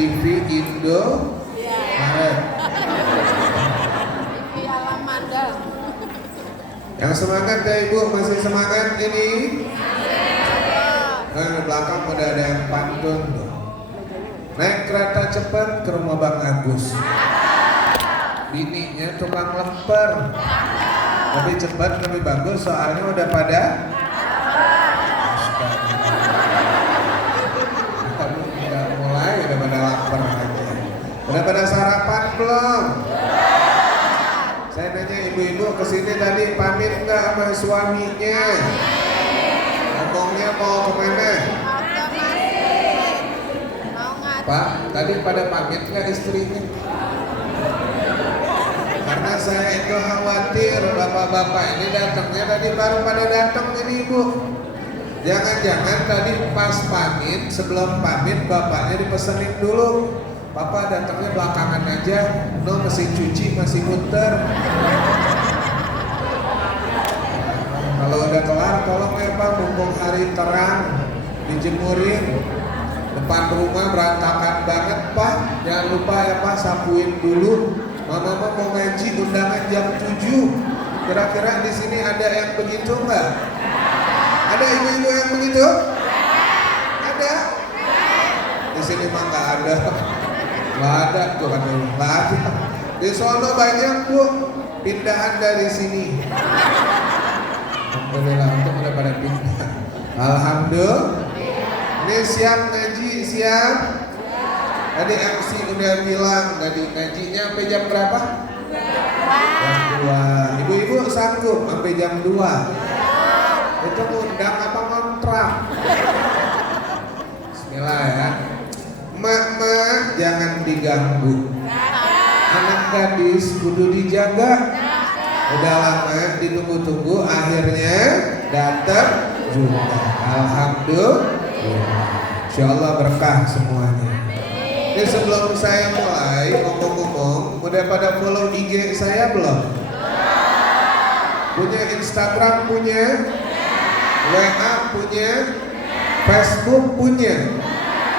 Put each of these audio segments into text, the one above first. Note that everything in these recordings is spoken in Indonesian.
TV Indo Maret. TV Alamanda. Yang semangat ya Ibu, masih semangat ini? Di belakang udah ada yang pantun tuh. Naik kereta cepat ke rumah Bang Agus. Bininya tukang lemper. Lebih cepat, lebih bagus, soalnya udah pada udah mulai, udah pada lapar aja. Udah pada sarapan belum? Saya nanya ibu-ibu kesini tadi pamit nggak sama suaminya? Ngomongnya mau kemana? Pak, tadi pada pamit nggak istrinya? Karena saya itu khawatir bapak-bapak ini datangnya tadi baru pada datang ini ibu. Jangan-jangan tadi pas pamit, sebelum pamit bapaknya dipesenin dulu. Papa datangnya belakangan aja, no mesin cuci masih muter. Kalau udah kelar, tolong ya Pak, mumpung hari terang, dijemurin. Depan rumah berantakan banget Pak. Jangan lupa ya Pak, sapuin dulu. Mama mau ngaji undangan jam 7. Kira-kira di sini ada yang begitu nggak? Ada ibu-ibu yang begitu? Ada? Di sini mah nggak ada. Nggak ada tuh kan, nggak ada. Di sono banyak Bu, pindahan dari sini. Alhamdulillah, untuk udah pada pindah. Alhamdulillah. Ini siap ngaji, siap? Tadi MC udah bilang tadi ngajinya sampai jam berapa? Jam 2. Ibu-ibu sanggup sampai jam 2? Itu ngundang apa kontrak? Bismillah ya. Mak jangan diganggu. Anak gadis kudu dijaga. Udah lama ditunggu-tunggu, akhirnya datang juga. Alhamdulillah. Insyaallah berkah semuanya. Ini sebelum saya mulai ngomong-ngomong, udah pada follow IG saya belum? Punya Instagram punya? WA punya? Facebook punya?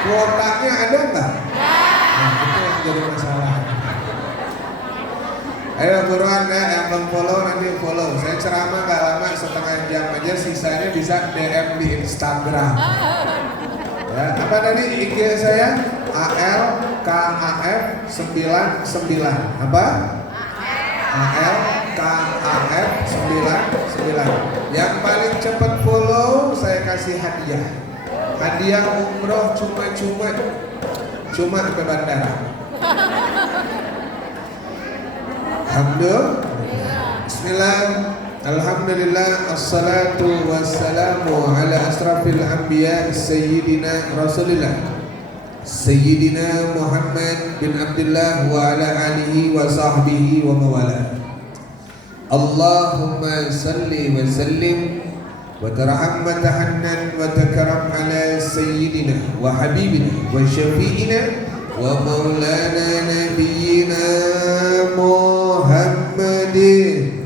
Kuotanya ada nggak? Nah, itu yang jadi masalah. Ayo buruan ya, yang belum follow nanti follow. Saya ceramah nggak lama, setengah jam aja, sisanya bisa DM di Instagram. Ya, apa tadi IG saya? ALKAF 99. Apa? ALKAF 99. Yang paling cepat follow saya kasih hadiah. Hadiah umroh cuma ke bandara. Alhamdulillah. Bismillah. Alhamdulillah. Assalatu wassalamu ala asrafil anbiya sayyidina Rasulillah Sayyidina Muhammad bin Abdullah wa ala alihi wa sahbihi wa mawala. Allahumma salli wa sallim wa tarham wa tahannan wa takram ala sayyidina wa habibina wa syafi'ina wa maulana nabiyyina Muhammadin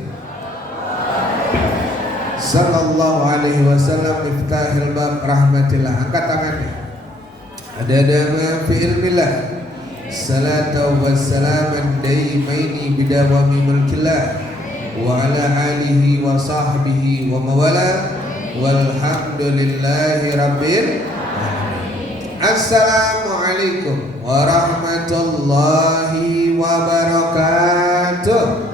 sallallahu alaihi wasallam. Miftahil bab rahmatillah. Angkat tangannya. Adada fi ilmillah. Salatu wassalaman daimaini bidawami mulkillah wa ala alihi wa sahbihi wa mawala walhamdulillahi rabbil alamin. Assalamualaikum warahmatullahi wabarakatuh.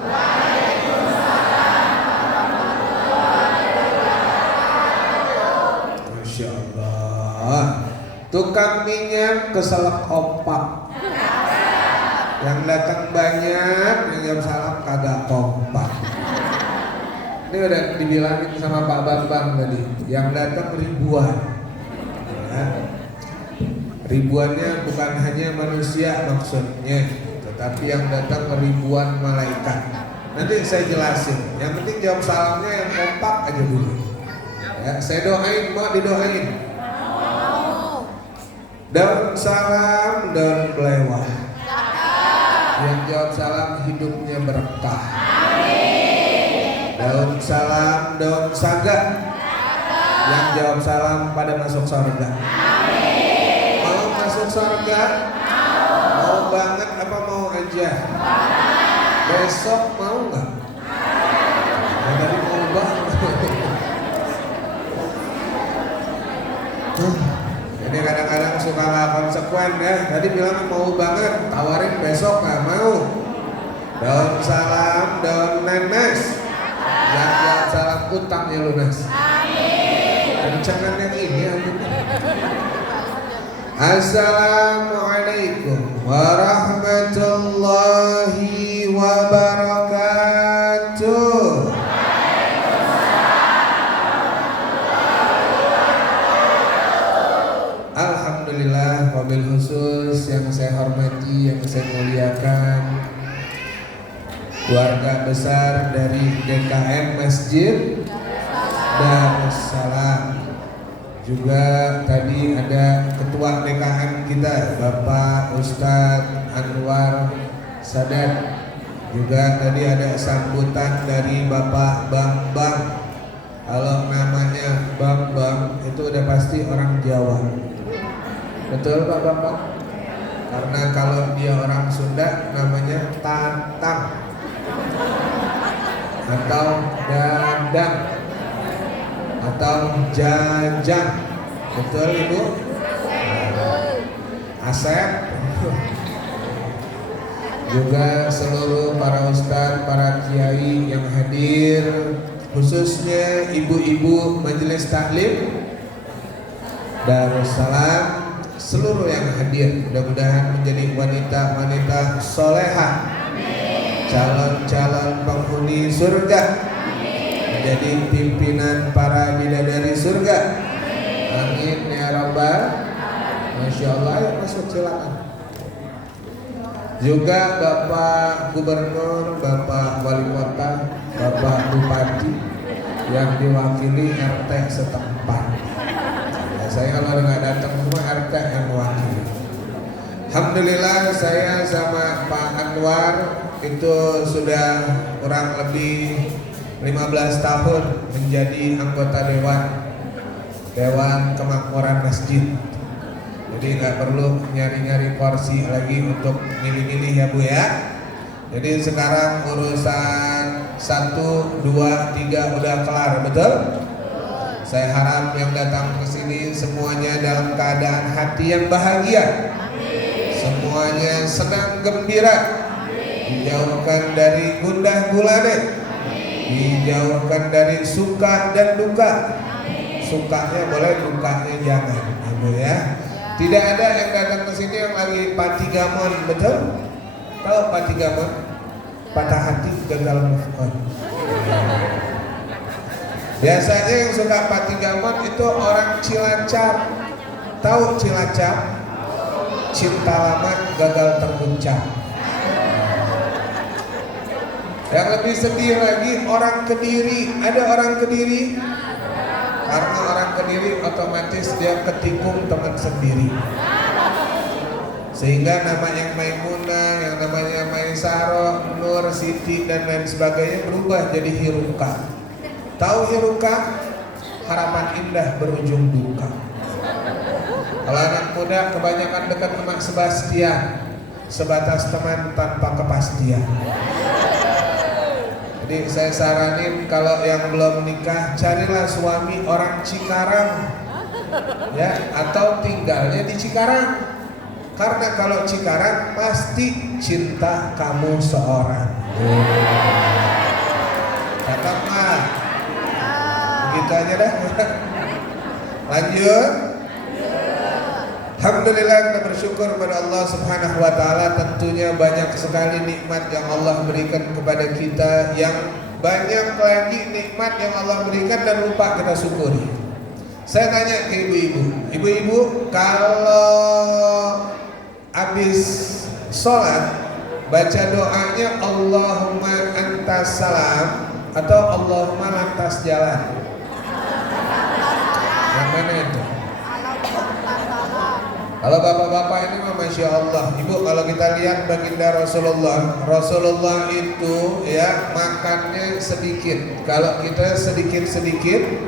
Masya Allah. Tukang minyak keselak opak. Yang datang banyak, yang jam salam kagak kompak. Ini udah dibilangin sama Pak Bambang tadi. Yang datang ribuan. Ya. Ribuannya bukan hanya manusia maksudnya, tetapi yang datang ribuan malaikat. Nanti saya jelasin. Yang penting jawab salamnya yang kompak aja dulu. Ya, saya doain, mau didoain. Daun salam, daun belewah. Yang jawab salam hidupnya berkah. Daun salam, daun saga. Yang jawab salam pada masuk surga. Mau masuk surga? Mau banget apa mau aja? Besok mau nggak? Nah, tadi mau banget. Ini kadang-kadang suka nggak konsekuen ya. Tadi bilang mau banget, tawarin besok nggak mau. Daun salam, daun nenes. Yang salam utangnya lunas. Kencangan yang ini amin. Assalamualaikum warahmatullahi wabarakatuh. Alhamdulillah, wabil khusus yang saya hormati, yang saya muliakan, keluarga besar dari DKM Masjid Darussalam. Juga tadi ada ketua DKM kita Bapak Ustadz Anwar Sadat. Juga tadi ada sambutan dari Bapak Bambang. Kalau namanya Bambang itu udah pasti orang Jawa. Betul Pak Bambang? Karena kalau dia orang Sunda namanya Tatang atau Dadang atau Jajang. Betul Ibu? Asep. Juga seluruh para ustadz, para kiai yang hadir, khususnya ibu-ibu majelis taklim Darussalam, seluruh yang hadir, mudah-mudahan menjadi wanita-wanita solehah, calon-calon penghuni surga, menjadi pimpinan para bidadari surga. Amin ya rabbal. Masya Allah, ya masuk silakan. Juga Bapak Gubernur, Bapak Wali Kota, Bapak Bupati yang diwakili RT setempat. Ya, saya kalau nggak datang semua RT yang mewakili. Alhamdulillah saya sama Pak Anwar itu sudah kurang lebih 15 tahun menjadi anggota Dewan Kemakmuran Masjid. Jadi nggak perlu nyari-nyari porsi lagi untuk milih-milih ya Bu ya. Jadi sekarang urusan 1, 2, 3 udah kelar, betul? Saya harap yang datang ke sini semuanya dalam keadaan hati yang bahagia. Semuanya senang gembira. Dijauhkan dari gundah gulana. Dijauhkan dari suka dan duka. Sukanya boleh, dukanya jangan, Ibu ya. Tidak ada yang datang ke sini yang lagi patigamon, betul? Tahu patigamon? Patah hati, gagal move on. Biasanya yang suka patigamon itu orang Cilacap. Tahu Cilacap? Cinta lama gagal terucap. Yang lebih sedih lagi orang Kediri. Ada orang Kediri? Karena orang Kediri otomatis dia ketikung teman sendiri. Sehingga nama yang Maimunah, yang namanya Maisaro, Nur, Siti dan lain sebagainya berubah jadi Hiruka. Tahu Hiruka? Harapan indah berujung duka. Kalau anak muda kebanyakan dekat sama Sebastian, sebatas teman tanpa kepastian. Jadi saya saranin kalau yang belum nikah carilah suami orang Cikarang ya, atau tinggalnya di Cikarang. Karena kalau Cikarang pasti cinta kamu seorang. Cakep mah. Begitu aja dah. Lanjut. Alhamdulillah kita bersyukur kepada Allah Subhanahu wa taala, tentunya banyak sekali nikmat yang Allah berikan kepada kita, yang banyak lagi nikmat yang Allah berikan dan lupa kita syukuri. Saya tanya ke ibu-ibu, kalau habis sholat baca doanya Allahumma antas salam atau Allahumma lantas jalan, yang mana itu? Kalau bapak-bapak ini mah Masya Allah. Ibu, kalau kita lihat baginda Rasulullah itu ya makannya sedikit. Kalau kita sedikit-sedikit,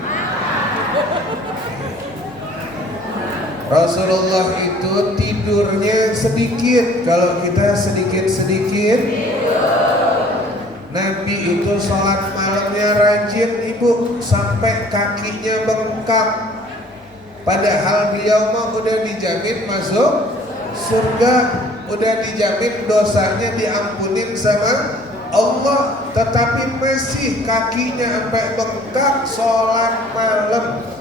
Rasulullah itu tidurnya sedikit, kalau kita sedikit-sedikit. Nabi itu sholat malamnya rajin ibu, sampai kakinya bengkak. Padahal beliau mah udah dijamin masuk surga, udah dijamin dosanya diampunin sama Allah, tetapi masih kakinya sampai bengkak sholat malam.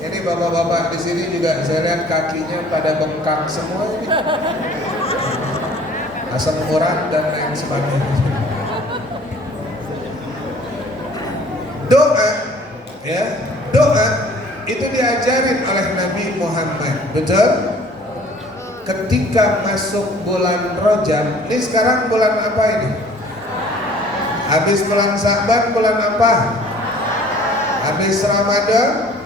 Ini bapak-bapak di sini juga saya lihat kakinya pada bengkak semua ini. Asam urat dan lain sebagainya. Doa, ya, doa itu diajarin oleh Nabi Muhammad, betul? Ketika masuk bulan Rajab, ini sekarang bulan apa ini? Habis bulan Sa'ban bulan apa? Habis Ramadan?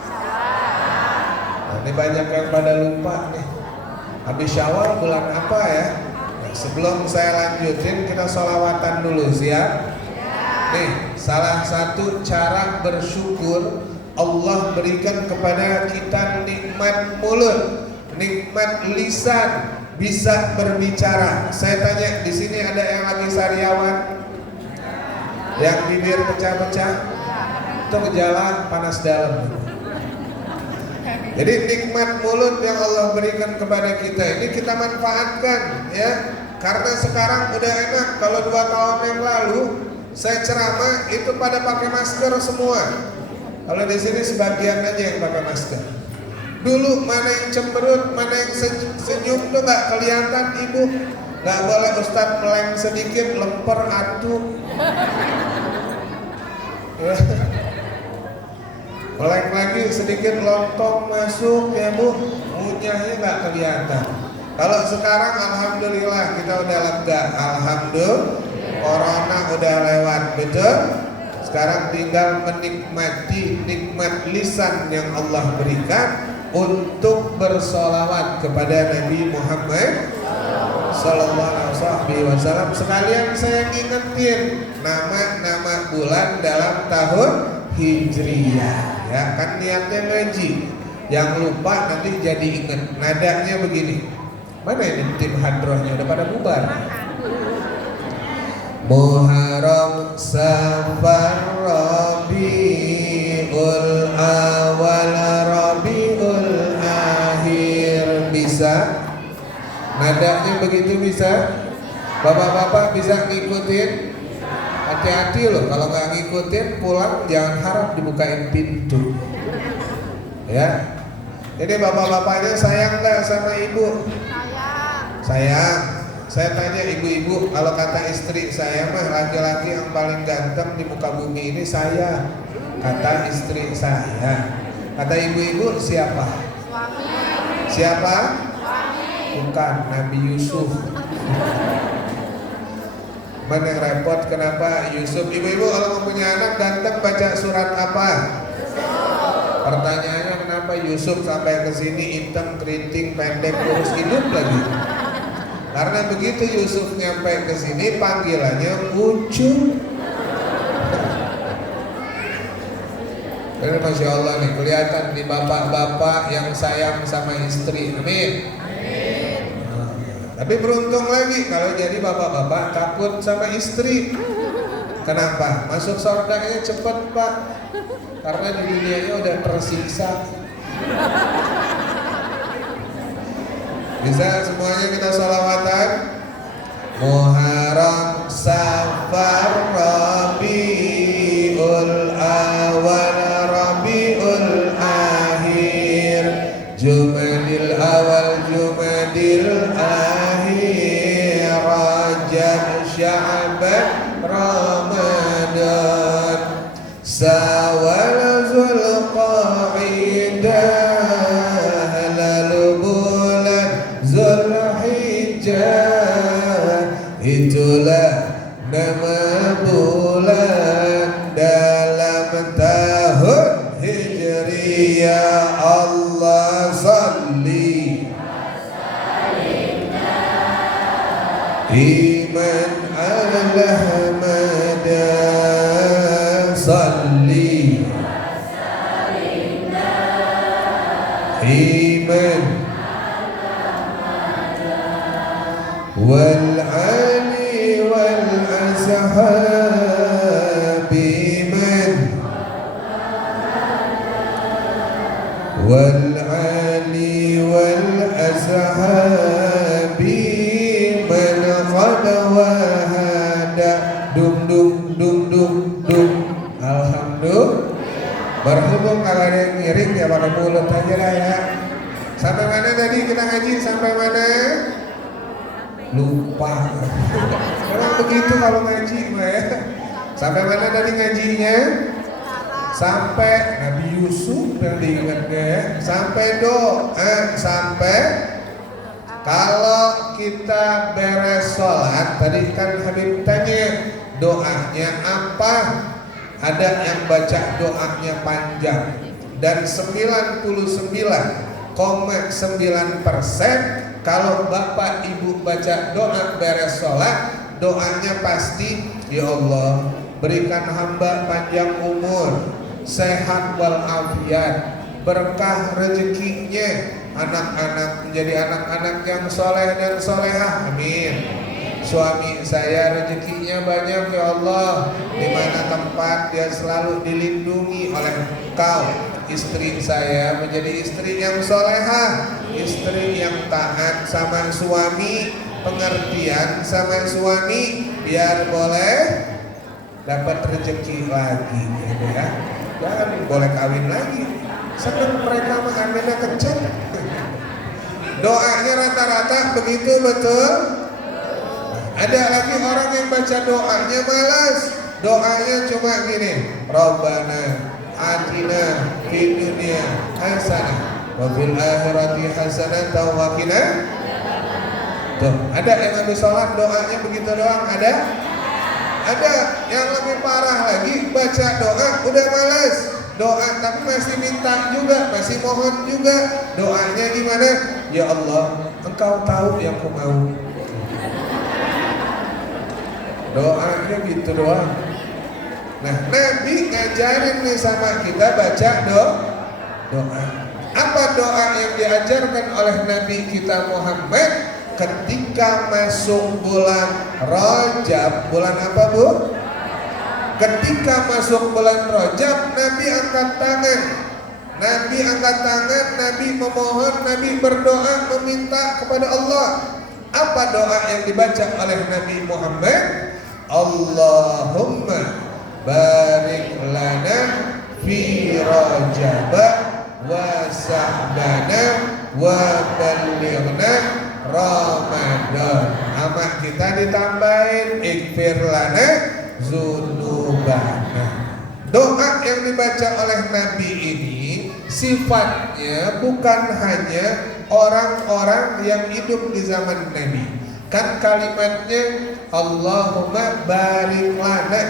Nah, ini banyak yang pada lupa nih. Habis Syawal bulan apa ya? Nah, sebelum saya lanjutin kita sholawatan dulu, siap? Nih, salah satu cara bersyukur Allah berikan kepada kita nikmat mulut, nikmat lisan, bisa berbicara. Saya tanya, di sini ada yang lagi sariawan? Yang bibir pecah-pecah? Itu gejala panas dalam. Jadi nikmat mulut yang Allah berikan kepada kita ini kita manfaatkan, ya. Karena sekarang udah enak. Kalau 2 tahun yang lalu saya ceramah itu pada pakai masker semua. Kalau di sini sebagian aja yang pakai masker. Dulu mana yang cemberut, mana yang senyum tuh nggak kelihatan ibu. Nggak boleh Ustadz meleng sedikit, lemper atuh. Meleng lagi sedikit lontong masuk ya bu, munyahnya nggak kelihatan. Kalau sekarang alhamdulillah kita udah lega, alhamdulillah corona udah lewat, betul? Sekarang tinggal menikmati nikmat lisan yang Allah berikan untuk bersolawat kepada Nabi Muhammad Sallallahu Alaihi Wasallam. Sekalian saya ngingetin nama-nama bulan dalam tahun Hijriyah, ya kan niatnya ngaji. Yang lupa nanti jadi inget. Nadanya begini. Mana ini tim hadrohnya udah pada bubar? Muharram, Safar, Rabiul Awal, Rabiul Akhir. Bisa? Nadanya begitu bisa? Bapak-bapak bisa ngikutin? Hati-hati loh, kalau nggak ngikutin pulang jangan harap dibukain pintu. Ya. Jadi bapak-bapaknya sayang nggak sama ibu? Sayang. Saya tanya ibu-ibu, kalau kata istri saya mah laki-laki yang paling ganteng di muka bumi ini saya. Kata istri saya. Kata ibu-ibu siapa? Suami. Siapa? Suami. Bukan, Nabi Yusuf. Mana yang repot, kenapa Yusuf? Ibu-ibu kalau mau punya anak ganteng baca surat apa? Yusuf. Pertanyaannya kenapa Yusuf sampai ke sini hitam, keriting, pendek, kurus hidup lagi? Karena begitu Yusuf nyampe ke sini panggilannya Ucup. Jadi Masya Allah nih kelihatan di bapak-bapak yang sayang sama istri. Amin. Tapi beruntung lagi kalau jadi bapak-bapak takut sama istri. Kenapa? Masuk surganya cepet pak. Karena di dunianya udah tersiksa. Bisa semuanya kita sholawatan. Muharram, Safar, Rabiul Awal, Rabiul Akhir, Jumadil Awal, Jumadil Akhir, Rajab, Sya'ban, Ramadan, Syawal, Zulqa'dah, itulah nama bulan dalam tahun Hijriyah. Allah salli iman ala Ahmad salli iman wal ali wal ashabi man wal ali wal ashabi man qad wahada dum dum dum dum dum. Alhamdulillah. Berhubung kalau ada yang ngiring ya pada mulut aja lah ya. Sampai mana tadi kita ngaji? Sampai mana? Lupa. Memang begitu kalau ngaji mah ya. Sampai mana tadi ngajinya? Sampai Nabi Yusuf yang diingatnya ya. Sampai doa, sampai kalau kita beres sholat. Tadi kan Habib tanya doanya apa? Ada yang baca doanya panjang dan 99,9% kalau bapak ibu baca doa beres sholat, doanya pasti, ya Allah berikan hamba panjang umur, sehat walafiat, berkah rezekinya, anak-anak menjadi anak-anak yang soleh dan solehah, amin. Suami saya rezekinya banyak ya Allah, di mana tempat dia selalu dilindungi oleh Engkau. Istri saya menjadi istri yang solehah, istri yang taat sama suami, pengertian sama suami, biar boleh dapat rezeki lagi gitu ya. Jangan boleh kawin lagi, senang mereka mengambilnya kencang. Doanya rata-rata begitu, betul. Ada lagi orang yang baca doanya malas. Doanya cuma gini, Rabbana atina fid dunya hasanah wa fil akhirati hasanah wa qina. Tuh, ada yang habis sholat doanya begitu doang, ada? Ada yang lebih parah lagi, baca doa udah malas. Doa tapi masih minta juga, masih mohon juga. Doanya gimana? Ya Allah, Engkau tahu yang ku mau. Doanya gitu doang. Nah, Nabi ngajarin nih sama kita baca doa. Apa doa yang diajarkan oleh Nabi kita Muhammad ketika masuk bulan Rajab? Bulan apa, Bu? Ketika masuk bulan Rajab, Nabi angkat tangan. Nabi angkat tangan, Nabi memohon, Nabi berdoa meminta kepada Allah. Apa doa yang dibaca oleh Nabi Muhammad? Allahumma barik lana fi Rajab wa Sa'bana wa ballighna Ramadan. Amak kita ditambahin ikfir lana dzunubana. Doa yang dibaca oleh Nabi ini sifatnya bukan hanya orang-orang yang hidup di zaman Nabi. Kan kalimatnya Allahumma barik lana.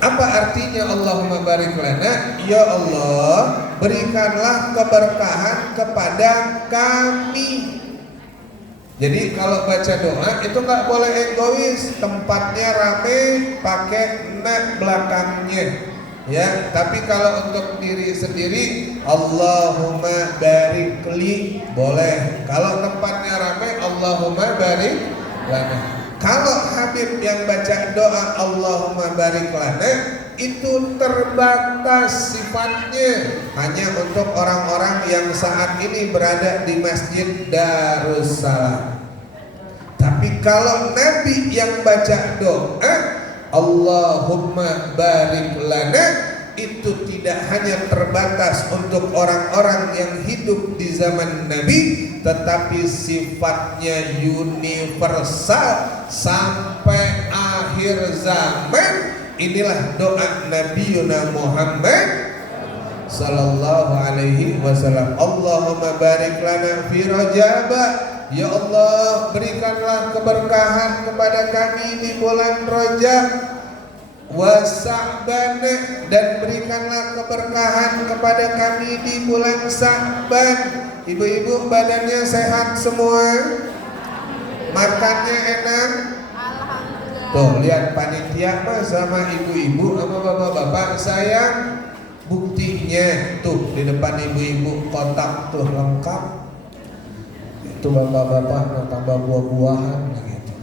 Apa artinya Allahumma barik lana? Ya Allah, berikanlah keberkahan kepada kami. Jadi kalau baca doa itu nggak boleh egois, tempatnya rame pakai na belakangnya. Ya, tapi kalau untuk diri sendiri Allahumma barik li boleh. Kalau tempatnya ramai Allahumma barik lana. Kalau Habib yang baca doa Allahumma barik lana itu terbatas sifatnya, hanya untuk orang-orang yang saat ini berada di Masjid Darussalam. Tapi kalau Nabi yang baca doa Allahumma barik lana itu tidak hanya terbatas untuk orang-orang yang hidup di zaman Nabi, tetapi sifatnya universal sampai akhir zaman. Inilah doa Nabi Muhammad sallallahu alaihi wasallam. Allahumma barik lana fi Rajab. Ya Allah, berikanlah keberkahan kepada kami di bulan Rajab wa Sa'ban, dan berikanlah keberkahan kepada kami di bulan Sa'ban. Ibu-ibu badannya sehat semua? Makannya enak? Alhamdulillah. Tuh, lihat panitia mah sama ibu-ibu sama bapak-bapak sayang. Buktinya tuh di depan ibu-ibu kotak tuh lengkap. Itu bapak-bapak mau tambah buah-buahan gitu.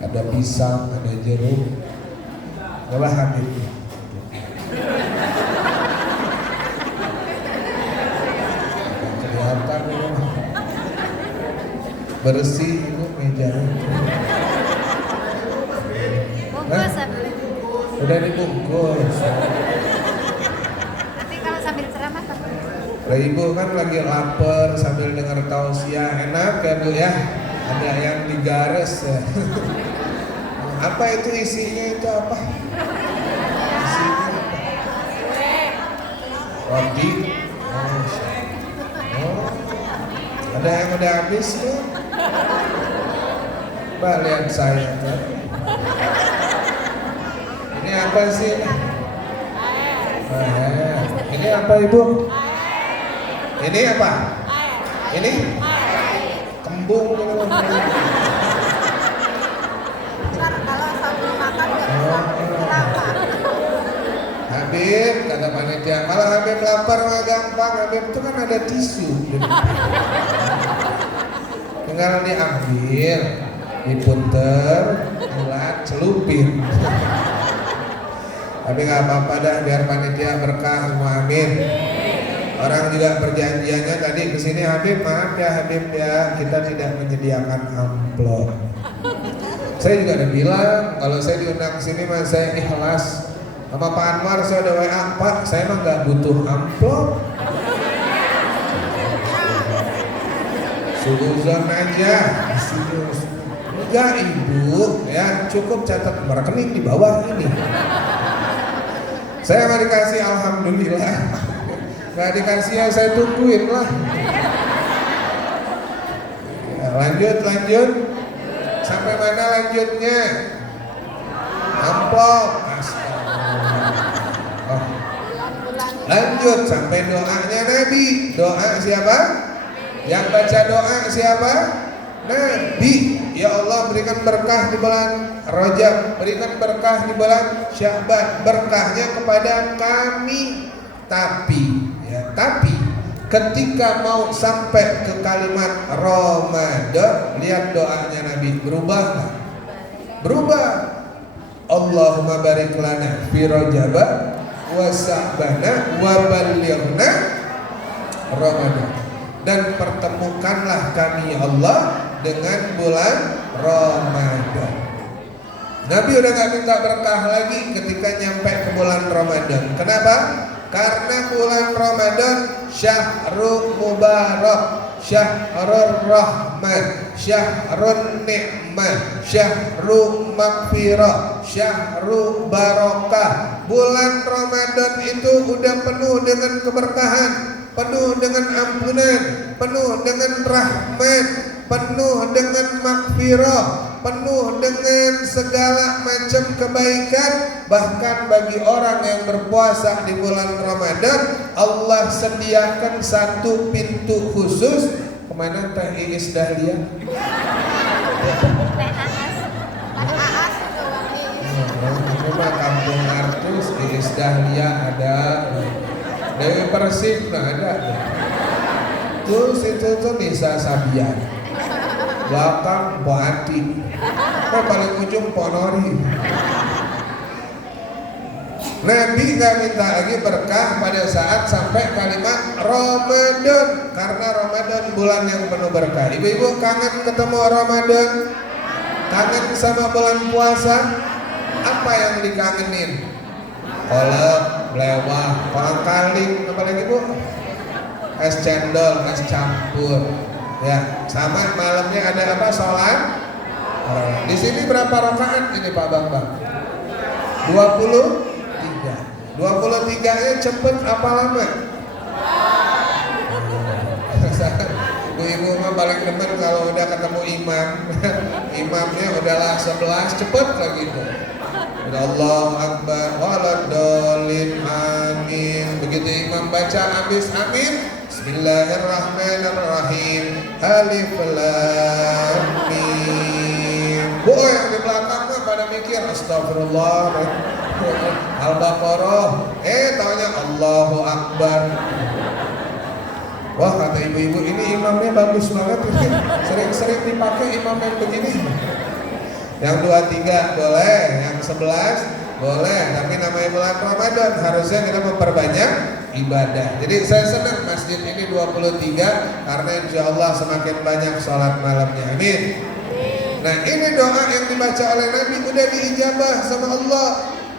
Ada pisang, ada jeruk. Itulah Habib. Kelihatan ini. Bersih itu mejanya. Bungkus sambil. Udah dibungkus. Nanti kalau sambil ceramah apa? Lah ibu kan lagi lapar sambil dengar tausiah, enak ya bu ya. Ada yang digares ya. Apa itu isinya itu apa? Isinya apa? Roti. Oh. Ada yang udah habis tuh. Mbak lihat saya tuh. Ini apa sih? Ini apa ibu? Ini apa? Ini? Kembung. Kalau sambil makan nggak bisa lapar. Habib, kata panitia, kalau Habib lapar mah gampang, Habib itu kan ada tisu. Tinggal diambil, dipunter, bulat, celupin. Tapi nggak apa-apa dah, biar panitia berkah semua, amin. Orang juga perjanjiannya tadi kesini, Habib maaf ya Habib ya, kita tidak menyediakan amplop. Saya juga udah bilang, kalau saya diundang ke sini mah saya ikhlas. Sama Pak Anwar saya udah WA, Pak saya mah nggak butuh amplop. Suzon aja, enggak ibu ya, cukup catat nomor rekening di bawah ini. Saya nggak dikasih alhamdulillah, nggak dikasih ya saya tungguin lah. Ya, lanjut, sampai mana lanjutnya? Amplop. Oh. Lanjut sampai doanya Nabi. Doa siapa? Yang baca doa siapa? Nabi. Ya Allah berikan berkah di bulan Rajab, berikan berkah di bulan Sya'ban, berkahnya kepada kami. Tapi ketika mau sampai ke kalimat Ramadan, lihat doanya Nabi berubah nggak? Berubah. Allahumma barik lana fi Rajab wa Sya'bana wa ballighna Ramadan. Dan pertemukanlah kami ya Allah dengan bulan Ramadan. Nabi udah gak minta berkah lagi ketika nyampe ke bulan Ramadan. Kenapa? Karena bulan Ramadan syahrul mubarak, syahrul rahman, syahrul nikmat, syahrul maghfirah, syahrul barakah. Bulan Ramadan itu udah penuh dengan keberkahan, penuh dengan ampunan, penuh dengan rahmat, penuh dengan maghfirah, penuh dengan segala macam kebaikan. Bahkan bagi orang yang berpuasa di bulan Ramadan, Allah sediakan satu pintu khusus. Kemana Teh Iis Dahlia? Ini mah kampung artis, Iis Dahlia ada, Dewi Persik nah ada. Terus itu tuh Nisa Sabian, belakang Boati, paling ujung Ponori. Nabi gak minta lagi berkah pada saat sampai kalimat Ramadan, karena Ramadan bulan yang penuh berkah. Ibu-ibu kangen ketemu Ramadan? Kangen sama bulan puasa? Apa yang dikangenin? Kolak, belewah, kolang kaling, apa lagi bu? Es cendol, es campur. Ya, sama malamnya ada apa? Sholat. Di sini berapa rakaat ini Pak Bambang? 23. 23-nya cepet apa lama? Ibu-ibu mah paling demen kalau udah ketemu imam. Imamnya udahlah 11 cepet lagi tuh. Allahu Akbar waladhdallin amin. Begitu imam baca habis amin, Bismillahirrahmanirrahim. Alif lam mim. Boy yang di belakang mah pada mikir astagfirullah. Al-Baqarah. Taunya Allahu Akbar. Wah, kata ibu-ibu, ini imamnya bagus banget ini. Sering-sering dipakai imam yang begini. Yang 23 boleh, yang 11 boleh, tapi namanya bulan Ramadan harusnya kita memperbanyak ibadah. Jadi saya senang masjid ini 23 karena insya Allah semakin banyak sholat malamnya. Amin. Nah, ini doa yang dibaca oleh Nabi udah diijabah sama Allah.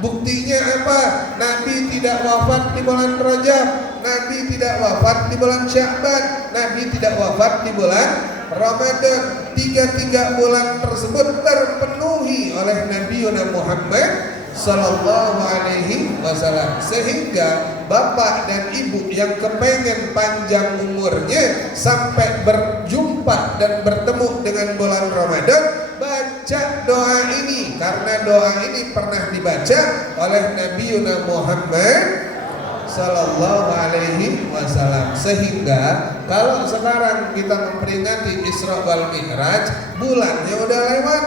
Buktinya apa? Nabi tidak wafat di bulan Rajab, Nabi tidak wafat di bulan Sya'ban, Nabi tidak wafat di bulan Ramadan. Tiga bulan tersebut terpenuhi oleh Nabi Muhammad Sallallahu Alaihi Wasallam, sehingga bapak dan ibu yang kepengen panjang umurnya sampai berjumpa dan bertemu dengan bulan Ramadan, baca doa ini, karena doa ini pernah dibaca oleh Nabi Muhammad Sallallahu Alaihi Wasallam. Sehingga kalau sekarang kita memperingati Isra wal Mi'raj, bulannya udah lewat.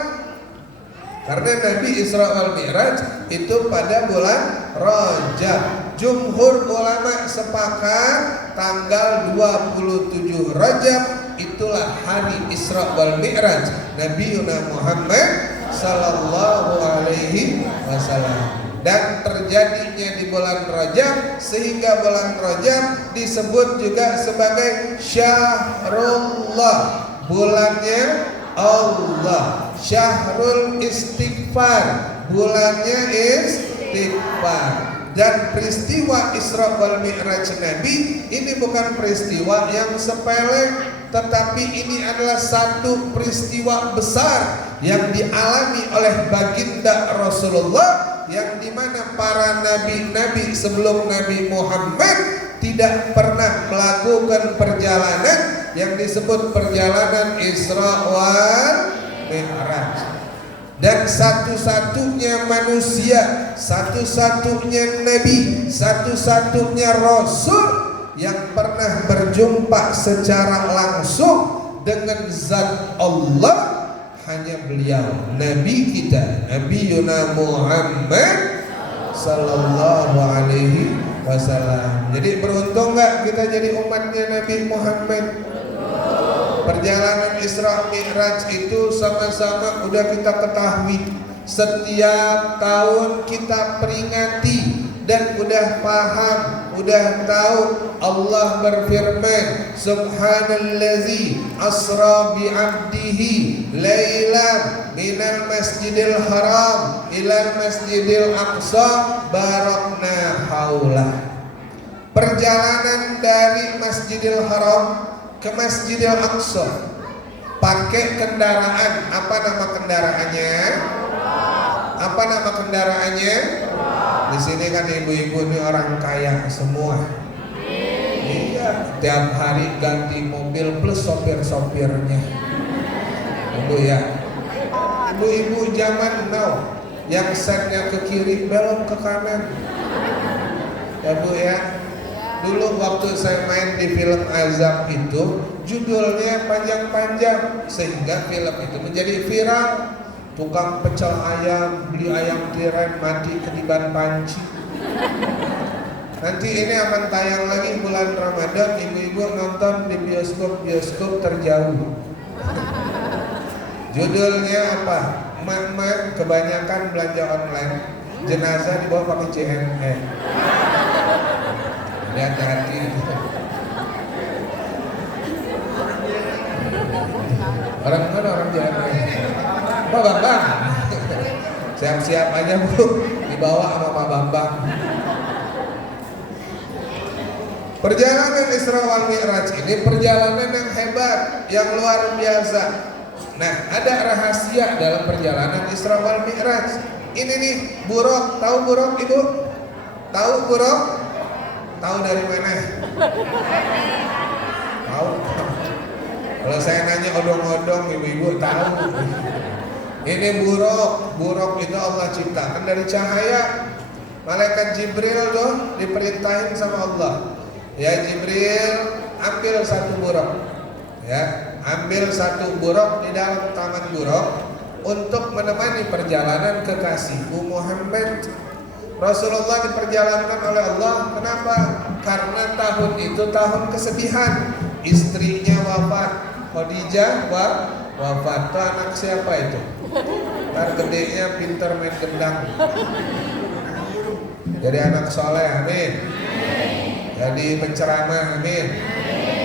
Karena Nabi Isra wal Mi'raj itu pada bulan Rajab. Jumhur ulama sepakat tanggal 27 Rajab itulah hari Isra wal Mi'raj Nabi Muhammad Sallallahu Alaihi Wasallam. Dan terjadinya di bulan Rajab, sehingga bulan Rajab disebut juga sebagai Syahrullah, bulannya Allah. Syahrul Istighfar, bulannya istighfar. Dan peristiwa Isra wal Mi'raj Nabi ini bukan peristiwa yang sepele, tetapi ini adalah satu peristiwa besar yang dialami oleh baginda Rasulullah, yang dimana para nabi-nabi sebelum Nabi Muhammad tidak pernah melakukan perjalanan yang disebut perjalanan Isra wal Mi'raj. Dan satu-satunya manusia, satu-satunya nabi, satu-satunya rasul yang pernah berjumpa secara langsung dengan zat Allah hanya beliau, Nabi kita, Nabi Muhammad Sallallahu Alaihi Wasallam. Jadi beruntung nggak kita jadi umatnya Nabi Muhammad? Perjalanan Isra Mi'raj itu sama-sama udah kita ketahui, setiap tahun kita peringati dan udah paham, udah tahu. Allah berfirman, Subhanallazi asra bi'abdihi lailan minal masjidil haram ilal masjidil aqsa barakna haulah. Perjalanan dari Masjidil Haram ke Masjidil Aqsa pakai kendaraan. Apa nama kendaraannya? Apa nama kendaraannya? Di sini kan ibu-ibu ini orang kaya semua. Iya, tiap hari ganti mobil plus sopir-sopirnya. Ibu ya. Ibu-ibu zaman now yang setnya ke kiri belok ke kanan. Ya Bu ya. Dulu waktu saya main di film Azab itu judulnya panjang-panjang sehingga film itu menjadi viral. Tukang pecel ayam, beli ayam tiren mati ketiban panci. Nanti ini akan tayang lagi bulan Ramadan, ibu-ibu nonton di bioskop terjauh. Judulnya apa? Mak-mak kebanyakan belanja online, jenazah dibawa pakai CNN. Hati-hati. Orang mana orang jahat? Pak Bambang, siap-siap aja Bu, dibawa sama Pak Bambang. Perjalanan Isra wal Mi'raj ini perjalanan yang hebat, yang luar biasa. Nah, ada rahasia dalam perjalanan Isra wal Mi'raj. Ini nih, buruk. Tahu buruk Ibu? Tahu buruk? Tahu dari mana? Tahu? Kalau saya nanya odong-odong, ibu-ibu tahu. Ini buruk itu Allah ciptakan dari cahaya. Malaikat Jibril tuh diperintahin sama Allah. Ya Jibril, ambil satu buruk. Ya, ambil satu buruk di dalam taman buruk untuk menemani perjalanan kekasihku Muhammad. Rasulullah diperjalankan oleh Allah. Kenapa? Karena tahun itu tahun kesedihan. istrinya wafat, Khadijah wafat. Itu anak siapa itu? Ntar gedenya pinter main gendang. Jadi anak soleh, amin. Jadi penceramah, amin.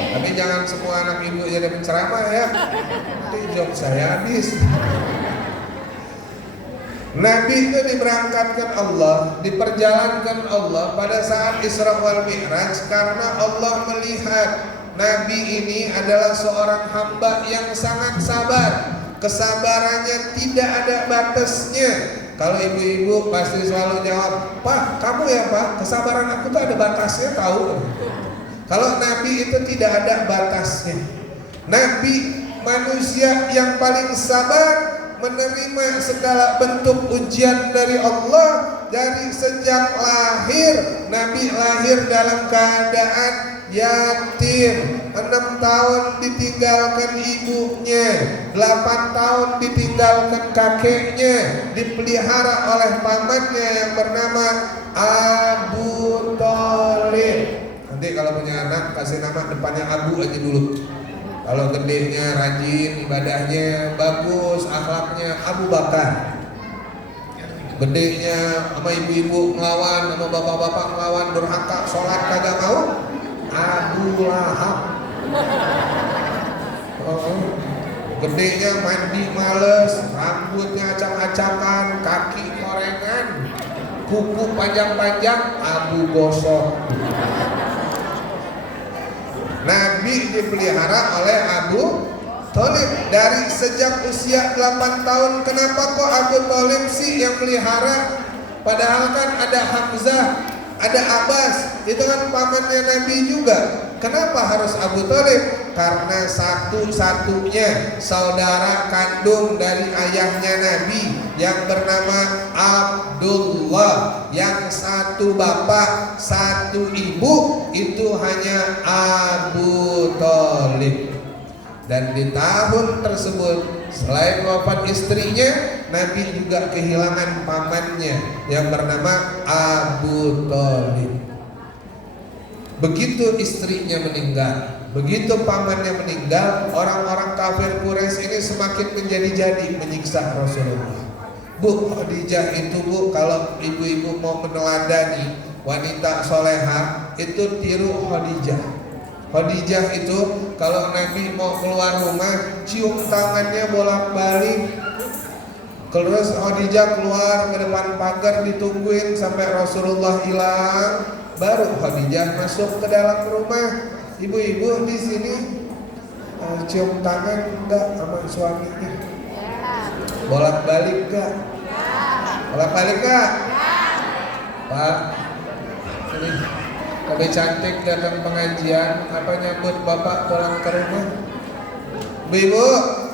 Tapi jangan semua anak ibu jadi penceramah ya. Nanti job saya habis. Nabi itu diberangkatkan Allah, diperjalankan Allah pada saat Isra wal Mi'raj karena Allah melihat Nabi ini adalah seorang hamba yang sangat sabar. Kesabarannya tidak ada batasnya. Kalau ibu-ibu pasti selalu jawab, "Pak, kamu ya Pak, kesabaran aku tuh ada batasnya tahu." Kalau Nabi itu tidak ada batasnya. Nabi manusia yang paling sabar, menerima segala bentuk ujian dari Allah. Dari sejak lahir, Nabi lahir dalam keadaan yatim. 6 tahun ditinggalkan ibunya, 8 tahun ditinggalkan kakeknya, dipelihara oleh pamannya yang bernama Abu Thalib. Nanti kalau punya anak kasih nama depannya Abu aja dulu. Kalau gedenya rajin, ibadahnya bagus, akhlaknya Abu Bakar. Gedenya sama ibu-ibu ngelawan, sama bapak-bapak ngelawan, durhaka, sholat kagak mau, Abu Lahab. Gedenya mandi males, rambutnya acak-acakan, kaki korengan, kuku panjang-panjang, Abu Gosok. Nabi dipelihara oleh Abu Thalib dari sejak usia 8 tahun. Kenapa kok Abu Thalib sih yang pelihara? Padahal kan ada Hamzah, ada Abbas, itu kan pamannya Nabi juga. Kenapa harus Abu Thalib? Karena satu-satunya saudara kandung dari ayahnya Nabi yang bernama Abdullah, yang satu bapak, satu ibu, itu hanya Abu Thalib. Dan di tahun tersebut, selain wafat istrinya, Nabi juga kehilangan pamannya yang bernama Abu Thalib. Begitu istrinya meninggal, begitu pamannya meninggal, orang-orang kafir Quraisy ini semakin menjadi-jadi menyiksa Rasulullah. Bu, Khadijah itu Bu, kalau ibu-ibu mau meneladani wanita soleha, itu tiru Khadijah. Khadijah itu kalau Nabi mau keluar rumah, cium tangannya bolak-balik. Terus Khadijah keluar ke depan pagar, ditungguin sampai Rasulullah hilang, baru Khadijah masuk ke dalam rumah. Ibu-ibu di sini cium tangan enggak sama suaminya? Bolak-balik enggak? Bolak-balik enggak? Pak, ini lebih cantik datang pengajian apa nyambut bapak pulang ke rumah? Ibu,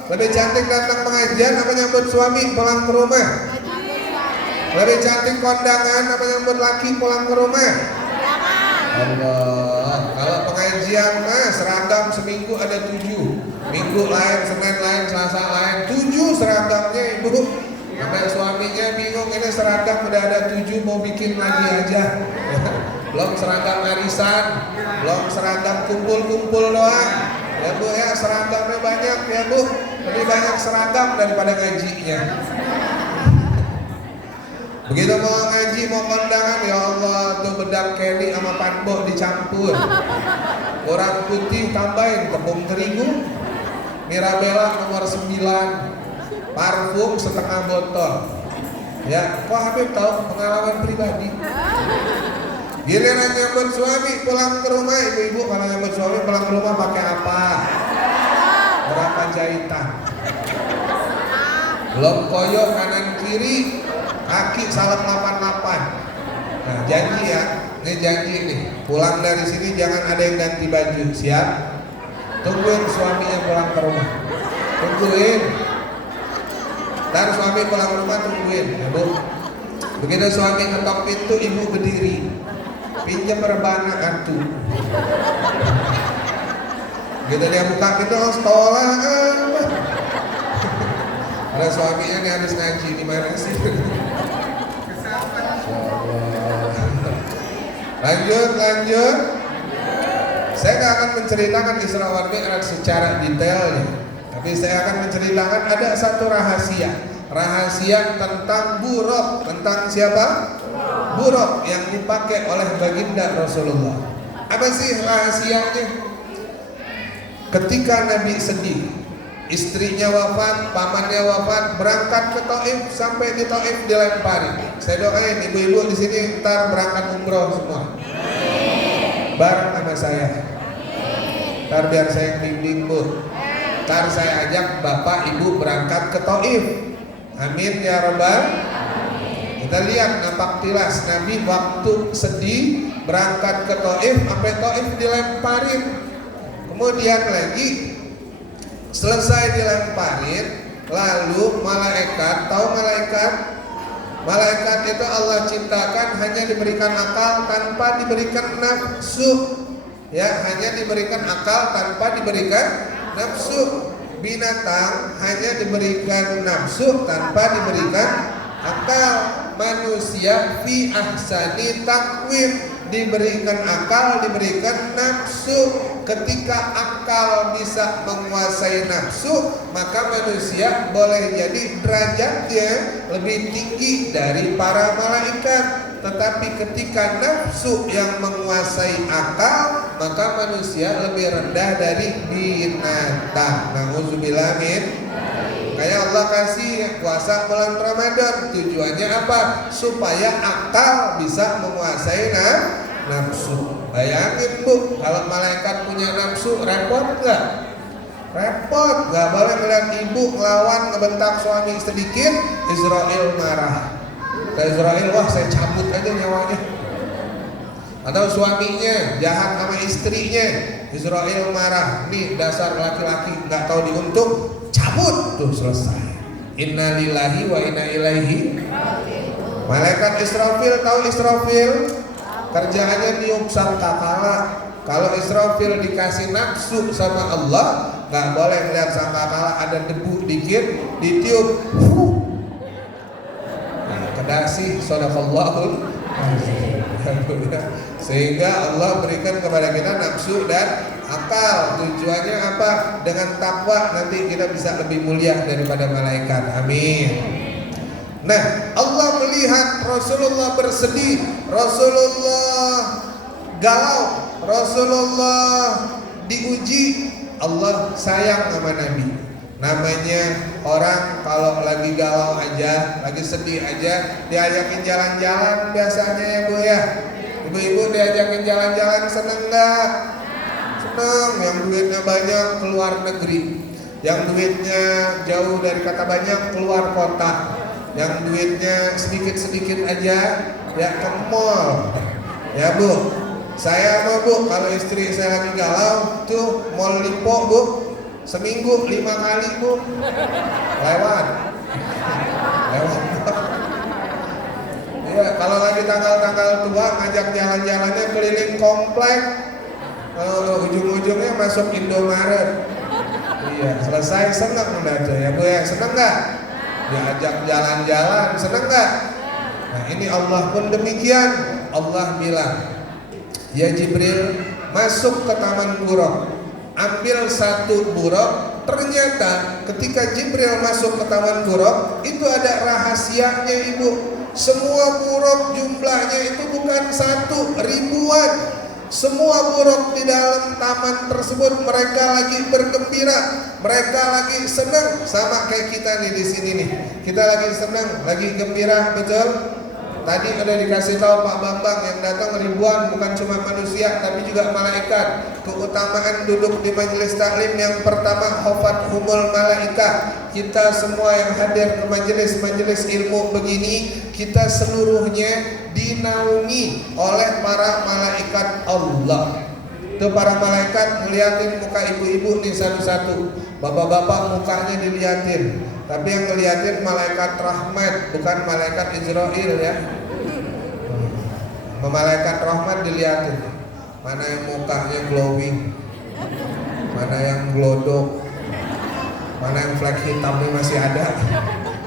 lebih cantik datang pengajian apa nyambut suami pulang ke rumah? Lebih cantik kondangan apa nyambut laki pulang ke rumah? Allah, kalau pengajian mah seragam seminggu ada 7, minggu lain, Senin lain, Selasa lain, 7 seragamnya ibu. Sampai suaminya bingung, ini seragam udah ada 7, mau bikin lagi aja. Belum seragam arisan, belum seragam kumpul-kumpul doang. Ya Bu ya, seragamnya banyak ya Bu, lebih banyak seragam daripada ngajinya. Begitu mau ngaji, mau kondangan, ya Allah, tuh bedak Kelly sama Panbo dicampur, orang putih tambahin tepung terigu, Mirabella nomor 9, parfum setengah botol. Ya, kok Habib tahu pengalaman pribadi? Giliran nyambut suami pulang ke rumah, ibu-ibu kalau nyambut suami pulang ke rumah pakai apa? Berapa jahitan? Belum koyo kanan kiri, kaki salam 88. Nah janji ya, ini janji nih, pulang dari sini jangan ada yang ganti baju, siap? Tungguin suaminya pulang ke rumah, tungguin. Dan suami pulang ke rumah tungguin, ya Bu. Begitu suami ketok pintu, ibu berdiri, pinjam rebana antu. Gitu dia buka pintu, sekolah apa? Ada suaminya nih habis ngaji, di mana sih? Lanjut. Saya nggak akan menceritakan Isra wal Mi'raj secara detailnya, tapi saya akan menceritakan ada satu rahasia tentang buruk. Tentang siapa? Buruk yang dipakai oleh baginda Rasulullah. Apa sih rahasianya? Ketika Nabi sedih, istrinya wafat, pamannya wafat, berangkat ke Taif, sampai di Taif dilemparin. Saya doain ibu-ibu di sini ntar berangkat umroh semua, bareng sama saya. Ntar biar saya bimbing bu. Ntar saya ajak bapak ibu berangkat ke Taif. Amin ya rabbal. Kita lihat nampak tilas Nabi waktu sedih berangkat ke Taif, sampai Taif dilemparin. Kemudian lagi selesai dilemparin, lalu malaikat, tahu malaikat? Malaikat itu Allah ciptakan hanya diberikan akal tanpa diberikan nafsu. Ya, hanya diberikan akal tanpa diberikan nafsu. Binatang hanya diberikan nafsu tanpa diberikan akal. Manusia fi ahsani takwim, diberikan akal, diberikan nafsu. Ketika akal bisa menguasai nafsu, maka manusia boleh jadi derajatnya lebih tinggi dari para malaikat. Tetapi ketika nafsu yang menguasai akal, maka manusia lebih rendah dari binatang. Nauzubillah min. Kayak Allah kasih puasa bulan Ramadan, tujuannya apa? Supaya akal bisa menguasai nafsu. Bayangin bu, kalau malaikat punya nafsu, repot nggak? Repot, nggak boleh melihat ibu ngelawan, ngebentak suami sedikit, Israel marah. Israel, wah saya cabut aja nyawanya. Atau suaminya jahat sama istrinya, Israel marah. Nih dasar laki-laki nggak tahu diuntung, cabut tuh selesai. Inna lillahi wa inna ilaihi. Malaikat Israfil, tahu Israfil? Kerjaannya niup sangkakala. Kalau Israfil dikasih nafsu sama Allah, nggak boleh melihat sangkakala ada debu dikit, ditiup. Nah, kedasi sadaqallahul azim. Sehingga Allah berikan kepada kita nafsu dan akal. Tujuannya apa? Dengan takwa nanti kita bisa lebih mulia daripada malaikat. Amin. Nah, Allah melihat Rasulullah bersedih, Rasulullah galau, Rasulullah diuji. Allah sayang sama Nabi. Namanya orang kalau lagi galau aja, lagi sedih aja, diajakin jalan-jalan biasanya ya bu ya. Ibu-ibu diajakin jalan-jalan seneng nggak? Seneng. Yang duitnya banyak keluar negeri, yang duitnya jauh dari kata banyak keluar kota, yang duitnya sedikit-sedikit aja ya ke mall. Ya bu, saya mau bu, kalau istri saya lagi galau tuh mall Lipo bu, seminggu 5 kali bu, lewat. Ya, kalau lagi tanggal-tanggal tua ngajak jalan-jalannya keliling komplek, ujung-ujungnya masuk Indomaret. Iya, selesai seneng udah tuh ya bu ya, seneng nggak? Diajak jalan-jalan, seneng nggak? Nah ini Allah pun demikian. Allah bilang, ya Jibril masuk ke Taman Buraq, ambil satu buraq. Ternyata ketika Jibril masuk ke Taman Buraq, itu ada rahasianya ibu. Semua buraq jumlahnya itu bukan satu, ribuan. Semua buraq di dalam taman tersebut mereka lagi bergembira, mereka lagi senang, sama kayak kita nih di sini nih. Kita lagi senang, lagi gembira, betul? Tadi ada dikasih tahu Pak Bambang yang datang ribuan, bukan cuma manusia tapi juga malaikat. Keutamaan duduk di majelis taklim yang pertama, hafadhumul malaikat. Kita semua yang hadir ke majelis ilmu begini, kita seluruhnya dinaungi oleh para malaikat Allah. Itu para malaikat ngeliatin muka ibu-ibu nih satu-satu, bapak-bapak mukanya diliatin. Tapi yang ngeliatin malaikat rahmat, bukan malaikat Israel ya. Malaikat rahmat diliatin. Mana yang mukanya glowing, mana yang glodok, mana yang flek hitamnya masih ada,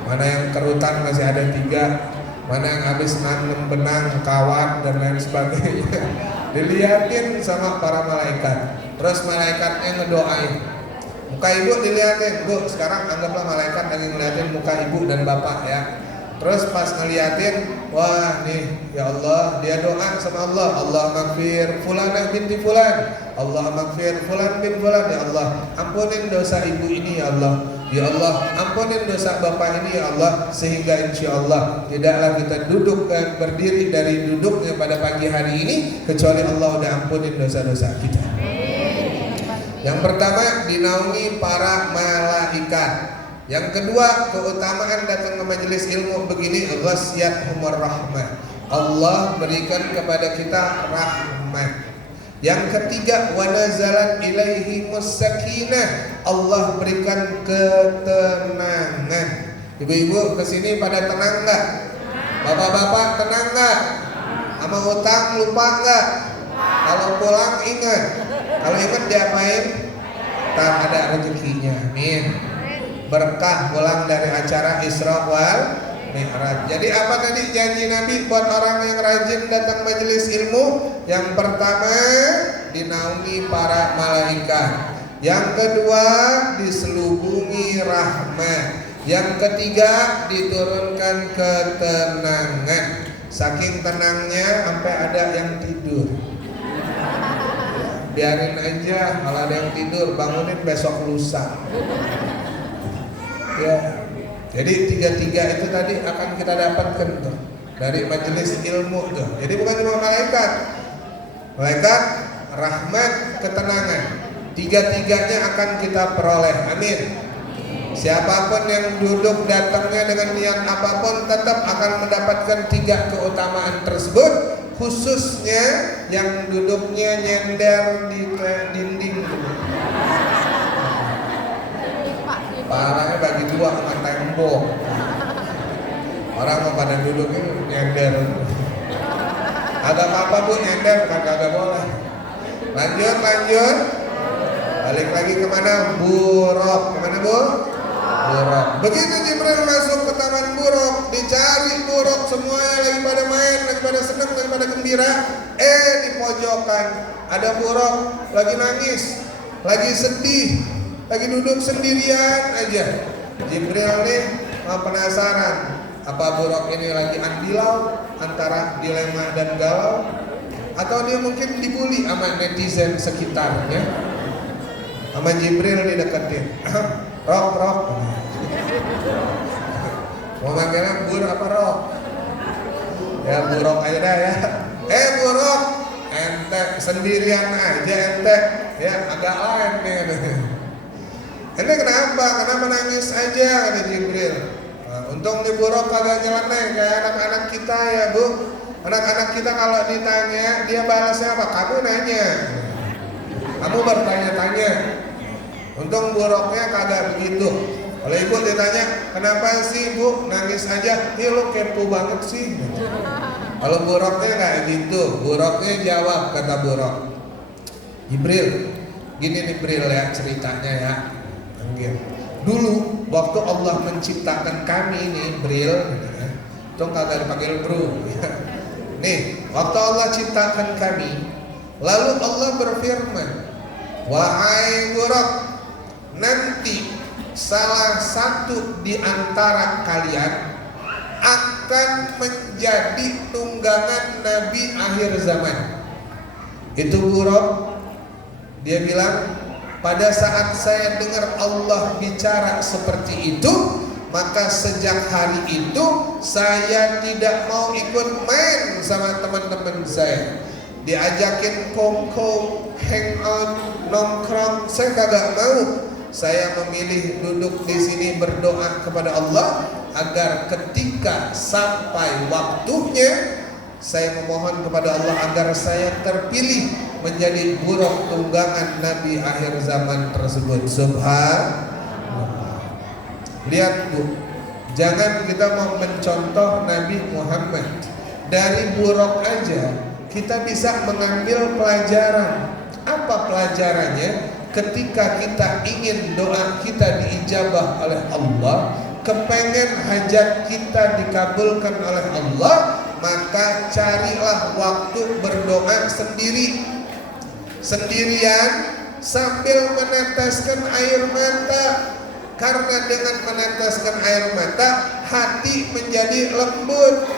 mana yang kerutan masih ada 3, mana yang habis nanem benang, kawat dan lain sebagainya. Dilihatin sama para malaikat. Terus malaikatnya ngedoain. Muka ibu dilihatin, Bu. Sekarang anggaplah malaikat lagi ngeliatin muka ibu dan bapak ya. Terus pas ngeliatin, wah nih ya Allah, dia doa sama Allah, Allah maghfir fulanah binti fulan, Allah maghfir fulan bin fulan, ya Allah ampunin dosa ibu ini ya Allah, ya Allah ampunin dosa bapak ini ya Allah, sehingga insya Allah tidaklah kita duduk dan berdiri dari duduknya pada pagi hari ini kecuali Allah udah ampunin dosa-dosa kita. Yang pertama, dinaungi para malaikat. Yang kedua, keutamaan datang ke majelis ilmu begini, ghasyiyatuhumur rahmah. Allah berikan kepada kita rahmat. Yang ketiga, wa nazalat ilaihimus sakinah. Allah berikan ketenangan. Ibu-ibu kesini pada tenang nggak? Bapak-bapak tenang nggak? Sama utang lupa nggak? Kalau pulang ingat. Kalau ingat diapain? Tak ada rezekinya. Amin. Berkah pulang dari acara Isra wal Mi'raj. Jadi apa tadi janji Nabi buat orang yang rajin datang majelis ilmu? Yang pertama, dinaungi para malaikat. Yang kedua, diselubungi rahmat. Yang ketiga, diturunkan ketenangan. Saking tenangnya sampai ada yang tidur. Biarin aja, kalau ada yang tidur bangunin besok lusa. Ya, jadi tiga-tiga itu tadi akan kita dapatkan tuh dari majelis ilmu tuh. Jadi bukan cuma malaikat, malaikat, rahmat, ketenangan. Tiga-tiganya akan kita peroleh. Amin. Siapapun yang duduk datangnya dengan niat apapun tetap akan mendapatkan tiga keutamaan tersebut. Khususnya yang duduknya nyender di dinding. Parahnya bagi dua sama tembok. Orang mau pada duduk ini nyender. Ada apa Bu nyender? Kagak boleh. Lanjut. Balik lagi kemana? Buruk. Kemana Bu? Buruk. Begitu Jibril masuk ke taman buruk, dicari buruk semuanya lagi pada main, lagi pada senang, lagi pada gembira. Di pojokan ada buruk lagi nangis, lagi sedih, lagi duduk sendirian aja. Jibril nih penasaran, apa buruk ini lagi andilau antara dilema dan galau, atau dia mungkin dibully sama netizen sekitarnya. Sama Jibril dideketin. Rok. Mau manggilnya bur apa rok? Ya buruk aja dah ya. Buruk, ente sendirian aja ente. Ya agak lain nih. Ini kenapa nangis aja kata Jibril. Untung di buruk kagak nyeleneh kayak anak-anak kita ya Bu. Anak-anak kita kalau ditanya dia balasnya apa? Kamu nanya. Kamu bertanya-tanya. Untung buruknya kagak begitu. Kalau ibu ditanya, kenapa sih Bu nangis aja? Lo kepo banget sih. Kalau buruknya kayak gitu, buruknya jawab kata buruk. Jibril, gini nih Jibril ya ceritanya ya. Dulu waktu Allah menciptakan kami ini Jibril, itu kagak dipanggil bro. Nih, waktu Allah ciptakan kami, lalu Allah berfirman, wahai buruk, nanti salah satu di antara kalian akan menjadi tunggangan Nabi akhir zaman. Itu buruk. Dia bilang, pada saat saya dengar Allah bicara seperti itu, maka sejak hari itu saya tidak mau ikut main sama teman-teman saya. Diajakin kongko, hangout, nongkrong, saya kagak mau. Saya memilih duduk di sini berdoa kepada Allah agar ketika sampai waktunya saya memohon kepada Allah agar saya terpilih menjadi buruk tunggangan Nabi akhir zaman tersebut. Subhanallah. Lihat Bu, jangan kita mau mencontoh Nabi Muhammad. Dari buruk aja kita bisa mengambil pelajaran. Apa pelajarannya? Ketika kita ingin doa kita diijabah oleh Allah, kepengen hajat kita dikabulkan oleh Allah, maka carilah waktu berdoa sendirian sambil meneteskan air mata. Karena dengan meneteskan air mata, hati menjadi lembut.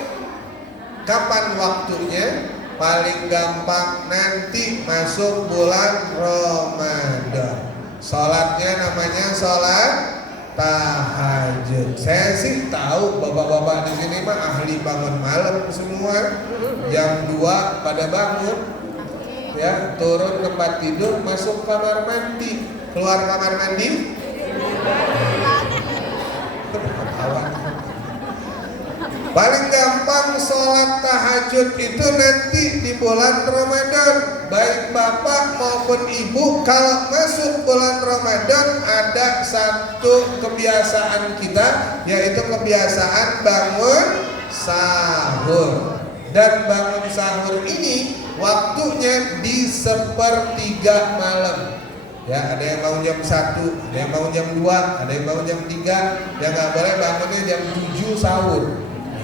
Kapan waktunya? Paling gampang nanti masuk bulan Ramadan. Sholatnya namanya sholat tahajud. Saya sih tahu bapak-bapak di sini mah ahli bangun malam semua. Jam 2 pada bangun, ya, turun tempat tidur, masuk kamar mandi, keluar kamar mandi. Paling gampang sholat tahajud itu nanti di bulan Ramadan. Baik bapak maupun ibu, kalau masuk bulan Ramadan ada satu kebiasaan kita, yaitu kebiasaan bangun sahur. Dan bangun sahur ini waktunya di 1/3 malam. Ya, ada yang bangun jam 1, ada yang bangun jam 2, ada yang bangun jam 3. Ya nggak boleh bangunnya jam 7 sahur.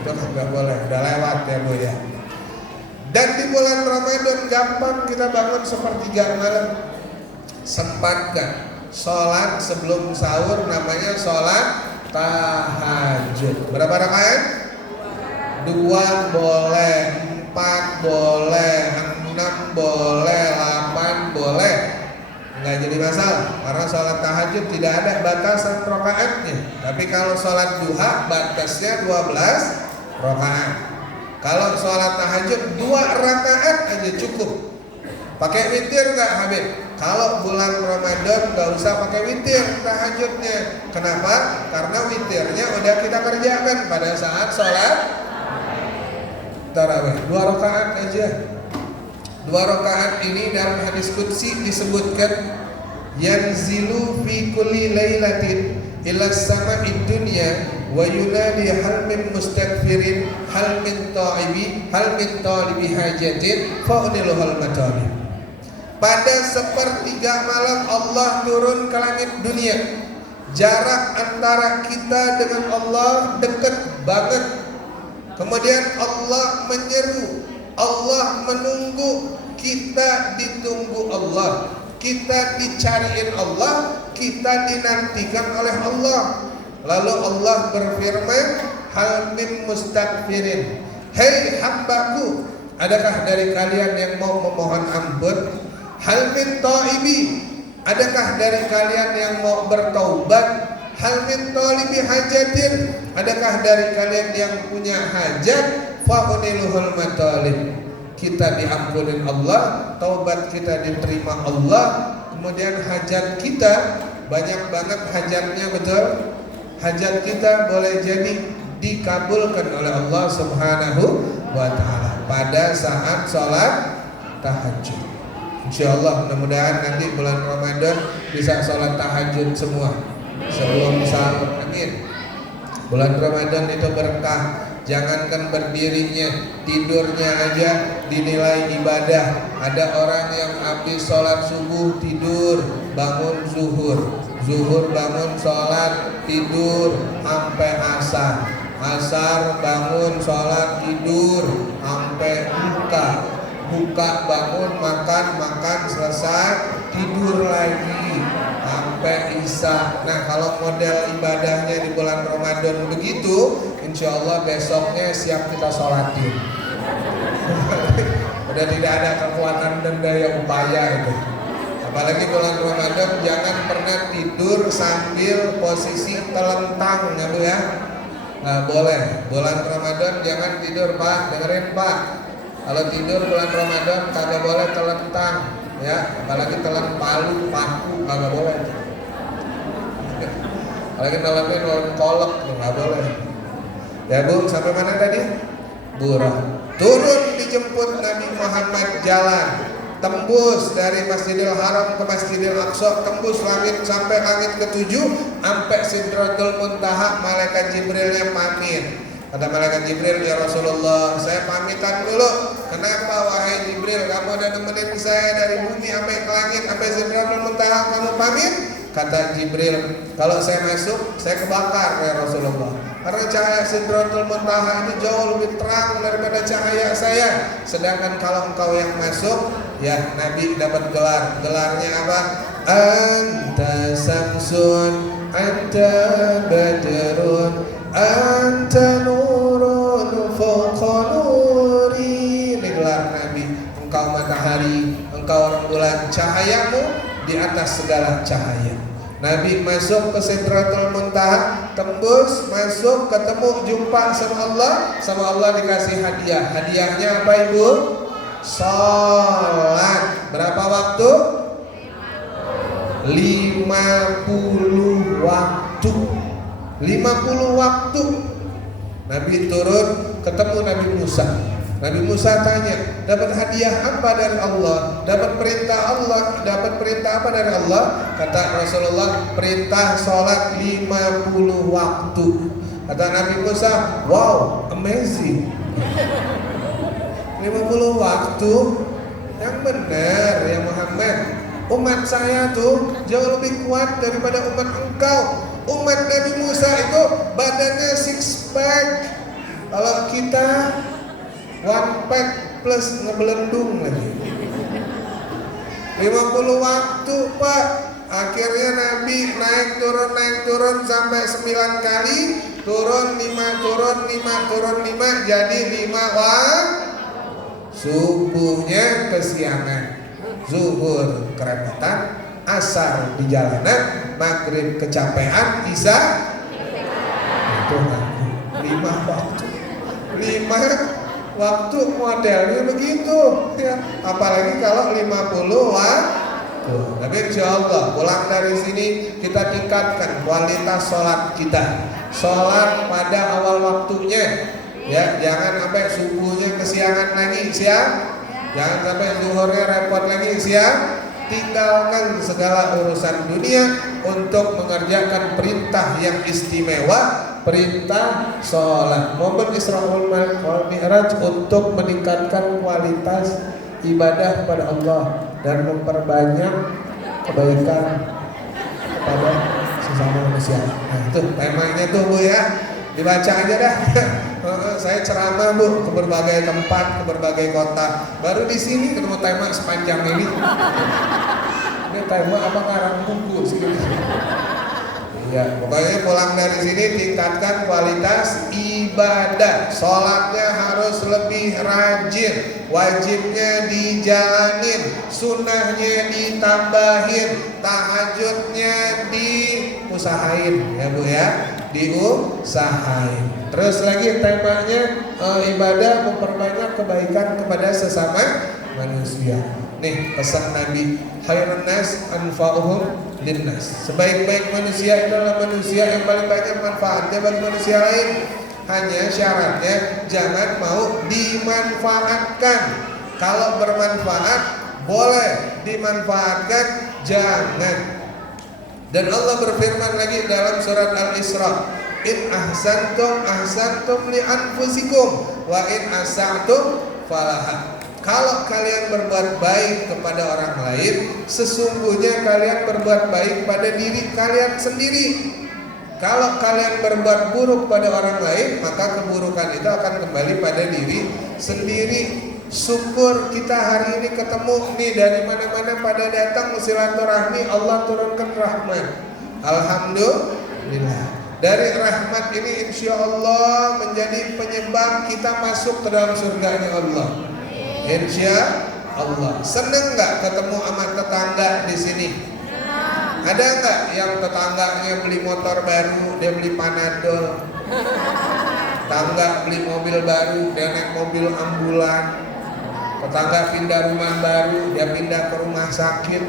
Itu nggak boleh, udah lewat ya Bu ya. Dan di bulan Ramadan gampang kita bangun 1/3 malam. Sempatkan sholat sebelum sahur, namanya sholat tahajud. Berapa rakaat? 2 boleh, 4 boleh, 6 boleh, 8 boleh. Nggak jadi masalah, karena sholat tahajud tidak ada batasan rakaatnya. Tapi kalau sholat duha batasnya 12 rakaat. Kalau sholat tahajud 2 rakaat aja cukup. Pakai witir nggak Habib? Kalau bulan Ramadan nggak usah pakai witir tahajudnya. Kenapa? Karena witirnya udah kita kerjakan pada saat sholat tarawih. 2 rakaat aja. 2 rakaat ini dalam hadis qudsi disebutkan, yanzilu fi kulli lailatin ila sama'id dunya wa yunadi hal min mustaghfirin hal min ta'ibi hal min talibi hajatin fa'uniluhal matalib. Pada 1/3 malam Allah turun ke langit dunia. Jarak antara kita dengan Allah dekat banget. Kemudian Allah menyeru, Allah menunggu, kita ditunggu Allah, kita dicariin Allah, kita dinantikan oleh Allah. Lalu Allah berfirman, hal min mustaghfirin, hei hambaku, adakah dari kalian yang mau memohon ampun? Hal min taibi, adakah dari kalian yang mau bertaubat? Hal min talibi hajatin, adakah dari kalian yang punya hajat? Fa'uniluhul matalib, kita diampunin Allah, taubat kita diterima Allah. Kemudian hajat kita banyak banget hajatnya, betul. Hajat kita boleh jadi dikabulkan oleh Allah Subhanahu wa ta'ala pada saat sholat tahajud. Insyaallah mudah-mudahan nanti bulan Ramadan bisa sholat tahajud semua sebelum sahur. Amin. Bulan Ramadan itu berkah. Jangankan berdirinya, tidurnya aja dinilai ibadah. Ada orang yang habis sholat subuh tidur, bangun zuhur, zuhur bangun sholat tidur sampai asar, asar bangun sholat tidur sampai buka, buka bangun makan, makan selesai tidur lagi sampai isya. Nah, kalau model ibadahnya di bulan Ramadan begitu, insya Allah besoknya siap kita sholatin. Udah tidak ada kekuatan dan daya upaya itu. Apalagi bulan Ramadan, jangan pernah tidur sambil posisi telentang, ya Bu ya. Nggak boleh. Bulan Ramadan jangan tidur Pak, dengerin Pak. Kalau tidur bulan Ramadan kagak boleh telentang, ya. Apalagi telan palu, paku, kagak boleh. Apalagi telannya nolak kolak, nggak boleh. Ya Bu, sampai mana tadi? Burah. Turun dijemput Nabi Muhammad jalan, tembus dari Masjidil Haram ke Masjidil Aqsa, tembus langit sampai langit ke-7, sampai Sidratul Muntaha. Malaikat Jibrilnya pamit. Kata malaikat Jibril, ya Rasulullah, saya pamitan dulu. Kenapa wahai Jibril, kamu udah nemenin saya dari bumi sampai ke langit, sampai Sidratul Muntaha, kamu pamit? Kata Jibril, kalau saya masuk, saya kebakar ya Rasulullah. karena cahaya Sidratul Muntaha ini jauh lebih terang daripada cahaya saya. Sedangkan kalau engkau yang masuk, ya Nabi dapat gelarnya apa? Anta Samsun, Anta Badrun, Anta Nurun Fawqa Nuri. Ini gelar Nabi. Engkau matahari, engkau rembulan, cahayamu di atas segala cahaya. Nabi masuk ke Sidratul Muntaha, tembus, masuk, ketemu, jumpa sama Allah dikasih hadiah. Hadiahnya apa Ibu? Salat. Berapa waktu? 50 waktu. 50 waktu. Nabi turun, ketemu Nabi Musa. Nabi Musa tanya, dapat hadiah apa dari Allah? Dapat perintah Allah, dapat perintah apa dari Allah? Kata Rasulullah, perintah sholat 50 waktu. Kata Nabi Musa, wow, amazing. 50 waktu? Yang benar ya Muhammad. Umat saya tuh jauh lebih kuat daripada umat engkau. Umat Nabi Musa itu badannya 6 pack. Kalau kita 1 pack plus ngebelendung lagi. 50 waktu Pak. Akhirnya Nabi naik turun sampai 9 kali. Turun 5, turun 5, turun 5. Jadi 5 waktu. Subuhnya kesiangan, zuhur kerepotan, asar di jalanan, maghrib kecapean, isya itu 5 waktu. 5 waktu modelnya begitu ya. Apalagi kalau 50 waktu. Tapi insya Allah pulang dari sini kita tingkatkan kualitas sholat kita. Sholat pada awal waktunya. Ya, jangan sampai subuhnya kesiangan lagi siang. Jangan sampai zuhurnya repot lagi siang. Tinggalkan segala urusan dunia untuk mengerjakan perintah yang istimewa, perintah sholat. Momen Isra wal Mi'raj untuk meningkatkan kualitas ibadah kepada Allah dan memperbanyak kebaikan kepada sesama manusia. Nah, itu temanya tuh Bu ya. Dibaca aja dah. Saya ceramah Bu ke berbagai tempat, ke berbagai kota. Baru di sini ketemu tema sepanjang ini. Ini tema apa karang buku sih? Ya, pokoknya pulang dari sini tingkatkan kualitas ibadah. Sholatnya harus lebih rajin, wajibnya dijalanin, sunnahnya ditambahin, tahajudnya diusahain ya Bu ya, diusahain. Terus lagi temanya ibadah memperbanyak kebaikan kepada sesama manusia. Nih pesan Nabi, khairun nas anfa'uhum linnas. Sebaik-baik manusia adalah manusia yang paling banyak manfaatnya bagi manusia lain. Hanya syaratnya jangan mau dimanfaatkan. Kalau bermanfaat boleh, dimanfaatkan jangan. Dan Allah berfirman lagi dalam surat Al-Isra, in ahsantum li anfusikum wa in asa'tum falaha. Kalau kalian berbuat baik kepada orang lain, sesungguhnya kalian berbuat baik pada diri kalian sendiri. Kalau kalian berbuat buruk pada orang lain, maka keburukan itu akan kembali pada diri sendiri. Syukur kita hari ini ketemu nih, dari mana-mana pada datang silaturahmi, Allah turunkan rahmat. Alhamdulillah. Dari rahmat ini insya Allah menjadi penyebab kita masuk ke dalam surganya Allah. Insya Allah. Seneng nggak ketemu sama tetangga di sini? Ada nggak yang tetangganya beli motor baru, dia beli Panadol? Tetangga beli mobil baru, dia naik mobil ambulan. Tetangga pindah rumah baru, dia pindah ke rumah sakit.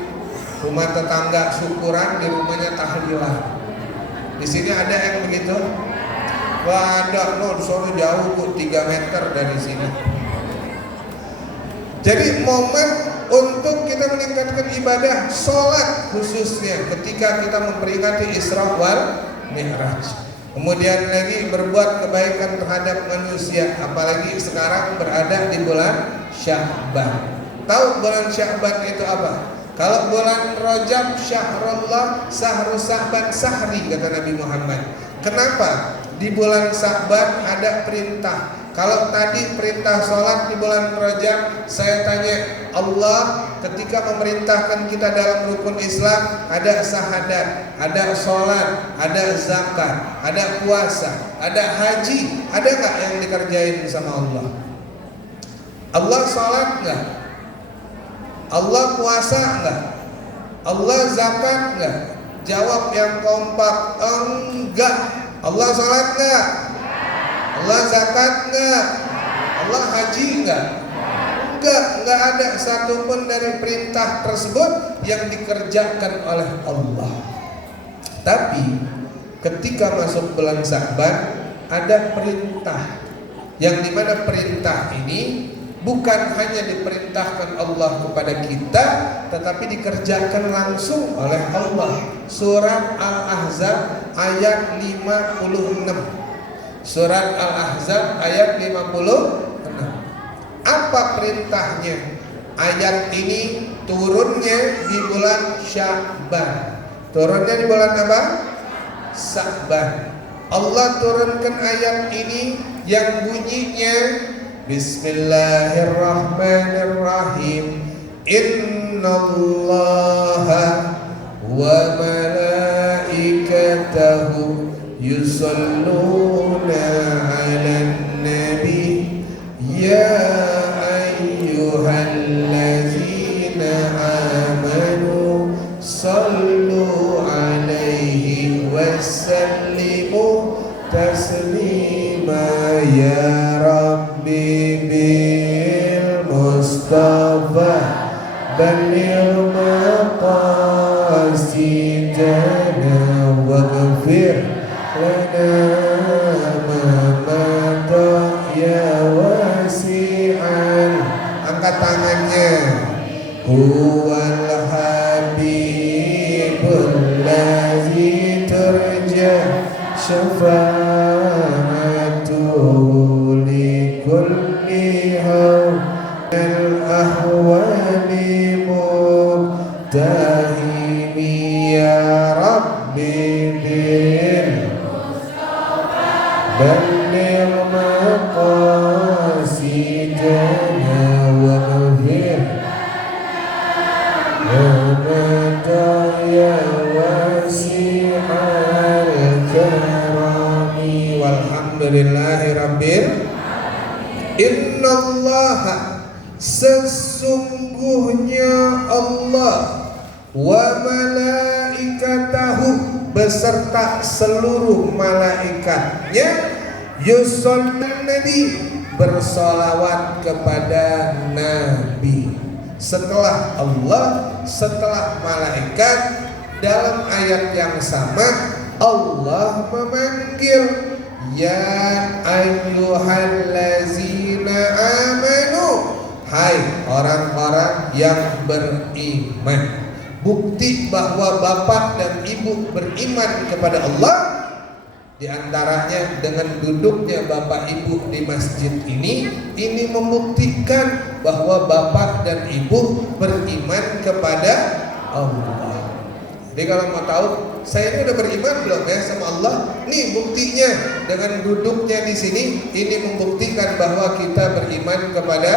Rumah tetangga syukuran, di rumahnya tahlilan. Di sini ada yang begitu? Wah ada, no, sono jauh Bu, 3 meter dari sini. Jadi momen untuk kita meningkatkan ibadah sholat khususnya ketika kita memperingati Isra wal Mi'raj. Kemudian lagi berbuat kebaikan terhadap manusia, apalagi sekarang berada di bulan Sya'ban. Tahu bulan Sya'ban itu apa? Kalau bulan Rajab, Syahrullah, Sahrus Sya'ban, Sahri kata Nabi Muhammad. Kenapa? di bulan Sya'ban ada perintah. Kalau tadi perintah sholat di bulan Rajab, saya tanya, Allah ketika memerintahkan kita dalam rukun Islam ada syahadat, ada sholat, ada zakat, ada puasa, ada haji, ada nggak yang dikerjain sama Allah? Allah sholat nggak? Allah puasa nggak? Allah zakat nggak? Jawab yang kompak, enggak. Allah sholat nggak? Allah zakat nggak? Allah haji nggak? Enggak ada satupun dari perintah tersebut yang dikerjakan oleh Allah. Tapi ketika masuk bulan Sya'ban ada perintah, yang dimana perintah ini bukan hanya diperintahkan Allah kepada kita, tetapi dikerjakan langsung oleh Allah. Surat Al-Ahzab ayat 56. Surat Al-Ahzab ayat 56. Apa perintahnya? Ayat ini turunnya di bulan Sya'ban. Turunnya di bulan apa? Sya'ban. Allah turunkan ayat ini yang bunyinya Bismillahirrahmanirrahim. Innallaha wa malaikatahu yusalluna 'alan nabi ya ayyuhallazina amanu sallu 'alaihi wasallimu taslima ya rabbi bil mustafa balil maqasidana waghfir lana ma mada ya wasi'an. Angkat tangannya. Huwal habibul ladzi turja syafa'atuhu li kulli hawal ahwali mubtahimi ya rabbi bil balil maqasidana waghfir lana ya wasi'al karami walhamdulillahi rabbil. Innallaha, sesungguhnya Allah, wa malaikatahu, beserta seluruh malaikatnya, yusalluna nabi, bersolawat kepada Nabi. Setelah Allah, setelah malaikat, dalam ayat yang sama Allah memanggil ya ayyuhallazina amanu, hai orang-orang yang beriman. Bukti bahwa bapak dan ibu beriman kepada Allah diantaranya dengan duduknya bapak ibu di masjid ini membuktikan bahwa bapak dan ibu beriman kepada Allah. Jadi kalau mau tahu saya ini udah beriman belum ya sama Allah? Nih buktinya dengan duduknya di sini, ini membuktikan bahwa kita beriman kepada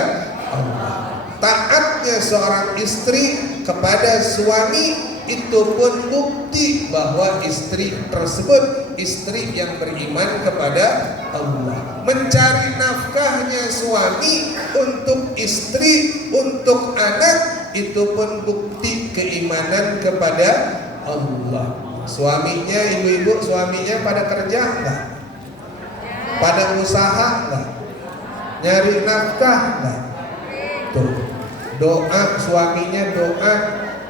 Allah. Taatnya seorang istri kepada suami itu pun bukti bahwa istri tersebut istri yang beriman kepada Allah. Mencari nafkahnya suami untuk istri, untuk anak, itu pun bukti keimanan kepada Allah. Suaminya, ibu-ibu suaminya pada kerja enggak? Pada usaha enggak? Nyari nafkah enggak? Tuh, doa suaminya doa,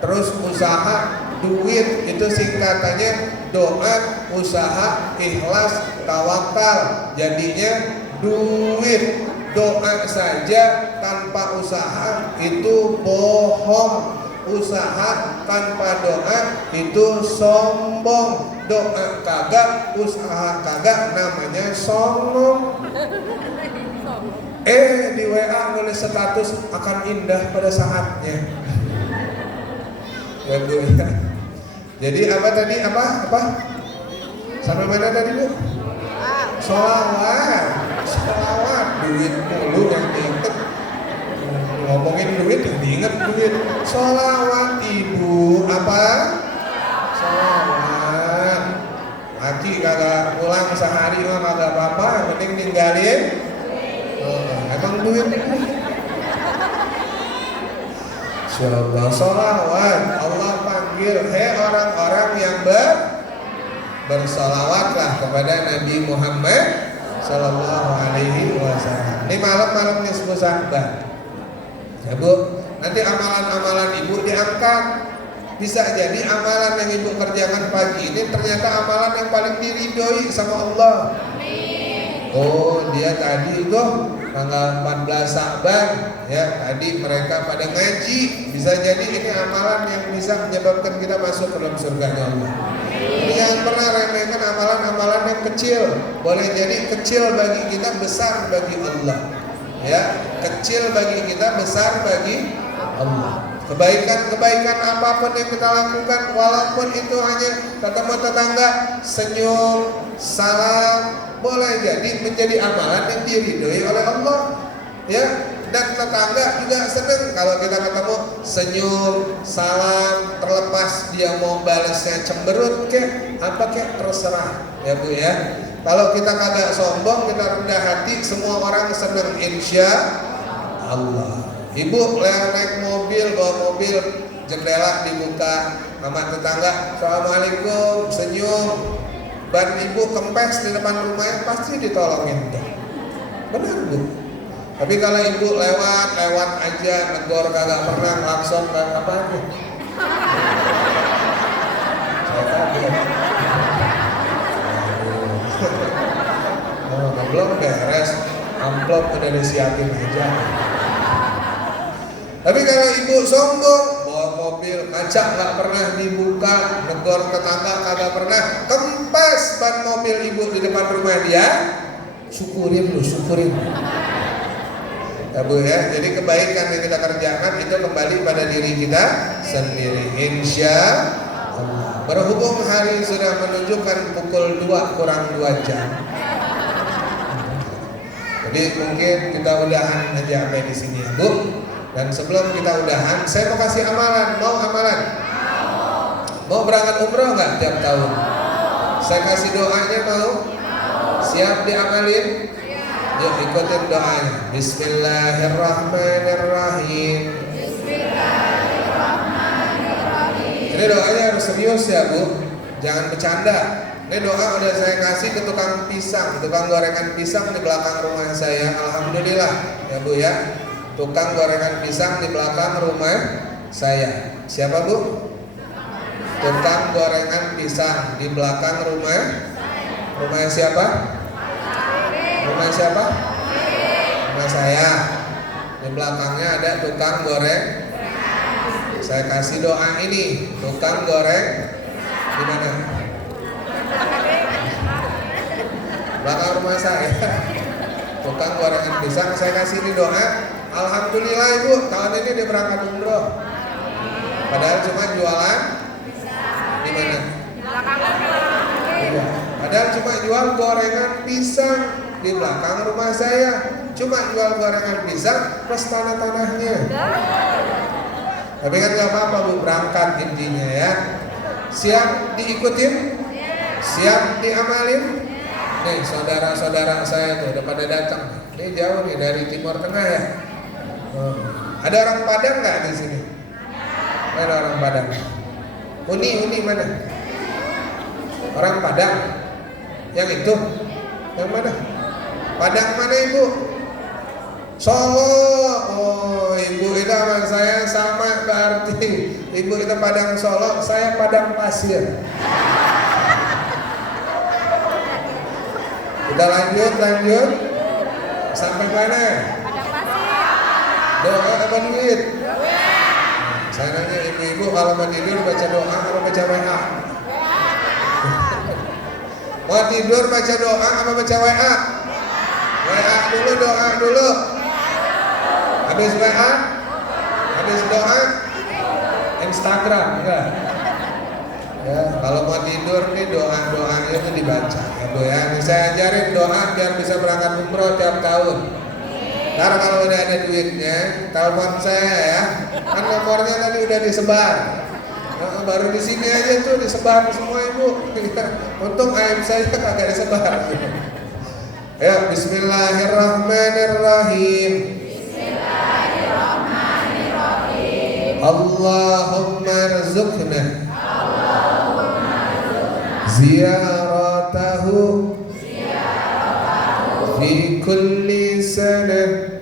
terus usaha, duit, itu singkatannya doa, usaha, ikhlas, tawakal. Jadinya duit. Doa saja tanpa usaha itu bohong. Usaha tanpa doa itu sombong. Doa kagak, usaha kagak, namanya sombong. Di WA nulis status akan indah pada saatnya. Jadi apa tadi? Apa? Sampai mana tadi Bu? Sholawat, sholawat, duit mulu yang diinget. Ngomongin duit yang diinget duit. Sholawat ibu apa? Sholawat. Laki kagak pulang sehari mah kagak apa-apa, yang penting ninggalin. Emang duit. Insyaallah sholawat. Allah panggil, hei orang-orang yang bersolawatlah kepada Nabi Muhammad Sallallahu Alaihi Wasallam. Ini malam-malam nisfu Sa'ban. Ya Bu, nanti amalan-amalan ibu diangkat. Bisa jadi amalan yang ibu kerjakan pagi ini ternyata amalan yang paling diridhoi sama Allah. Oh, dia tadi itu tanggal 14 Sa'ban ya, tadi mereka pada ngaji. Bisa jadi ini amalan yang bisa menyebabkan kita masuk ke dalam surganya Allah. Jangan pernah remehkan amalan-amalan yang kecil. Boleh jadi kecil bagi kita, besar bagi Allah. Ya, kecil bagi kita, besar bagi Allah. Kebaikan-kebaikan apapun yang kita lakukan, walaupun itu hanya ketemu tetangga, senyum, salam, boleh jadi menjadi amalan yang diridhoi oleh Allah. Ya, dan tetangga juga senang kalau kita ketemu, senyum, salam, terlepas dia mau balasnya cemberut kek, apa kek, terserah ya Bu ya. Kalau kita kagak sombong, kita rendah hati, semua orang senang insya Allah. Ibu naik mobil, bawa mobil, jendela dibuka sama tetangga, assalamualaikum, senyum, ban ibu kempes di depan rumahnya, pasti ditolongin tuh. Benar Bu. Tapi kalau ibu lewat aja, negor kagak pernah, klakson kagak apa-apa. Saya kaget. Oh, belum beres, amplop udah disiapin aja. Tapi kalau ibu sombong, bawa mobil, kaca nggak pernah dibuka, negor tetangga kagak pernah, kempes ban mobil ibu di depan rumah dia, syukurin lu, syukurin. Ya Bu ya, jadi kebaikan yang kita kerjakan itu kembali pada diri kita sendiri. Insya Allah. Berhubung hari sudah menunjukkan pukul 2 kurang 2 jam. Jadi mungkin kita udahan aja sampai di sini ya Bu. Dan sebelum kita udahan, saya mau kasih amalan. Mau amalan? Mau berangkat umroh nggak tiap tahun? Saya kasih doanya, mau? Siap diamalin? Yuk ikutin doanya. Bismillahirrahmanirrahim. Ini doanya harus serius ya Bu, jangan bercanda. Ini doa udah saya kasih ke tukang pisang, tukang gorengan pisang di belakang rumah saya. Alhamdulillah ya Bu ya. Tukang gorengan pisang di belakang rumah saya. Siapa Bu? Tukang gorengan pisang di belakang rumah. Rumahnya siapa? Rumah siapa? Rumah saya. Di belakangnya ada tukang goreng. Saya kasih doa ini, tukang goreng di mana? Belakang rumah saya. Tukang gorengan pisang, saya kasih ini doa. Alhamdulillah Ibu, tahun ini dia berangkat umroh. Padahal cuma jualan di mana? Iya. Padahal cuma jual gorengan pisang di belakang rumah saya. Cuma jual gorengan pisang plus tanah-tanahnya. Tapi kan gak apa-apa Bu, berangkat intinya ya. Siap diikutin? Siap diamalin? Nih saudara-saudara saya tuh udah pada datang. Ini jauh nih dari Timur Tengah ya. Ada orang Padang nggak di sini? Mana orang Padang? Uni mana? Orang Padang? Yang itu? Yang mana? Padang mana Ibu? Solo. Oh, Ibu itu sama saya sama berarti. Ibu itu Padang Solo, saya Padang Pasir. Kita lanjut. Sampai mana? Doa apa duit? Saya nanya ibu-ibu kalau mau tidur baca doa apa baca WA? Mau tidur baca doa apa baca WA? WA dulu, doa dulu. Habis WA? Habis doa? Instagram enggak? Ya, kalau mau tidur nih doa-doanya itu dibaca ya Bu ya. Ini saya ajarin doa biar bisa berangkat umroh tiap tahun. Ntar kalau udah ada duitnya, telepon saya ya. Kan nomornya tadi udah disebar. Nah, baru di sini aja tuh disebar semua Ibu. Untung ayam saya kagak disebar. Ya, Bismillahirrahmanirrahim. Allahumma rzuqna ziyaratahu fi kulli sanah.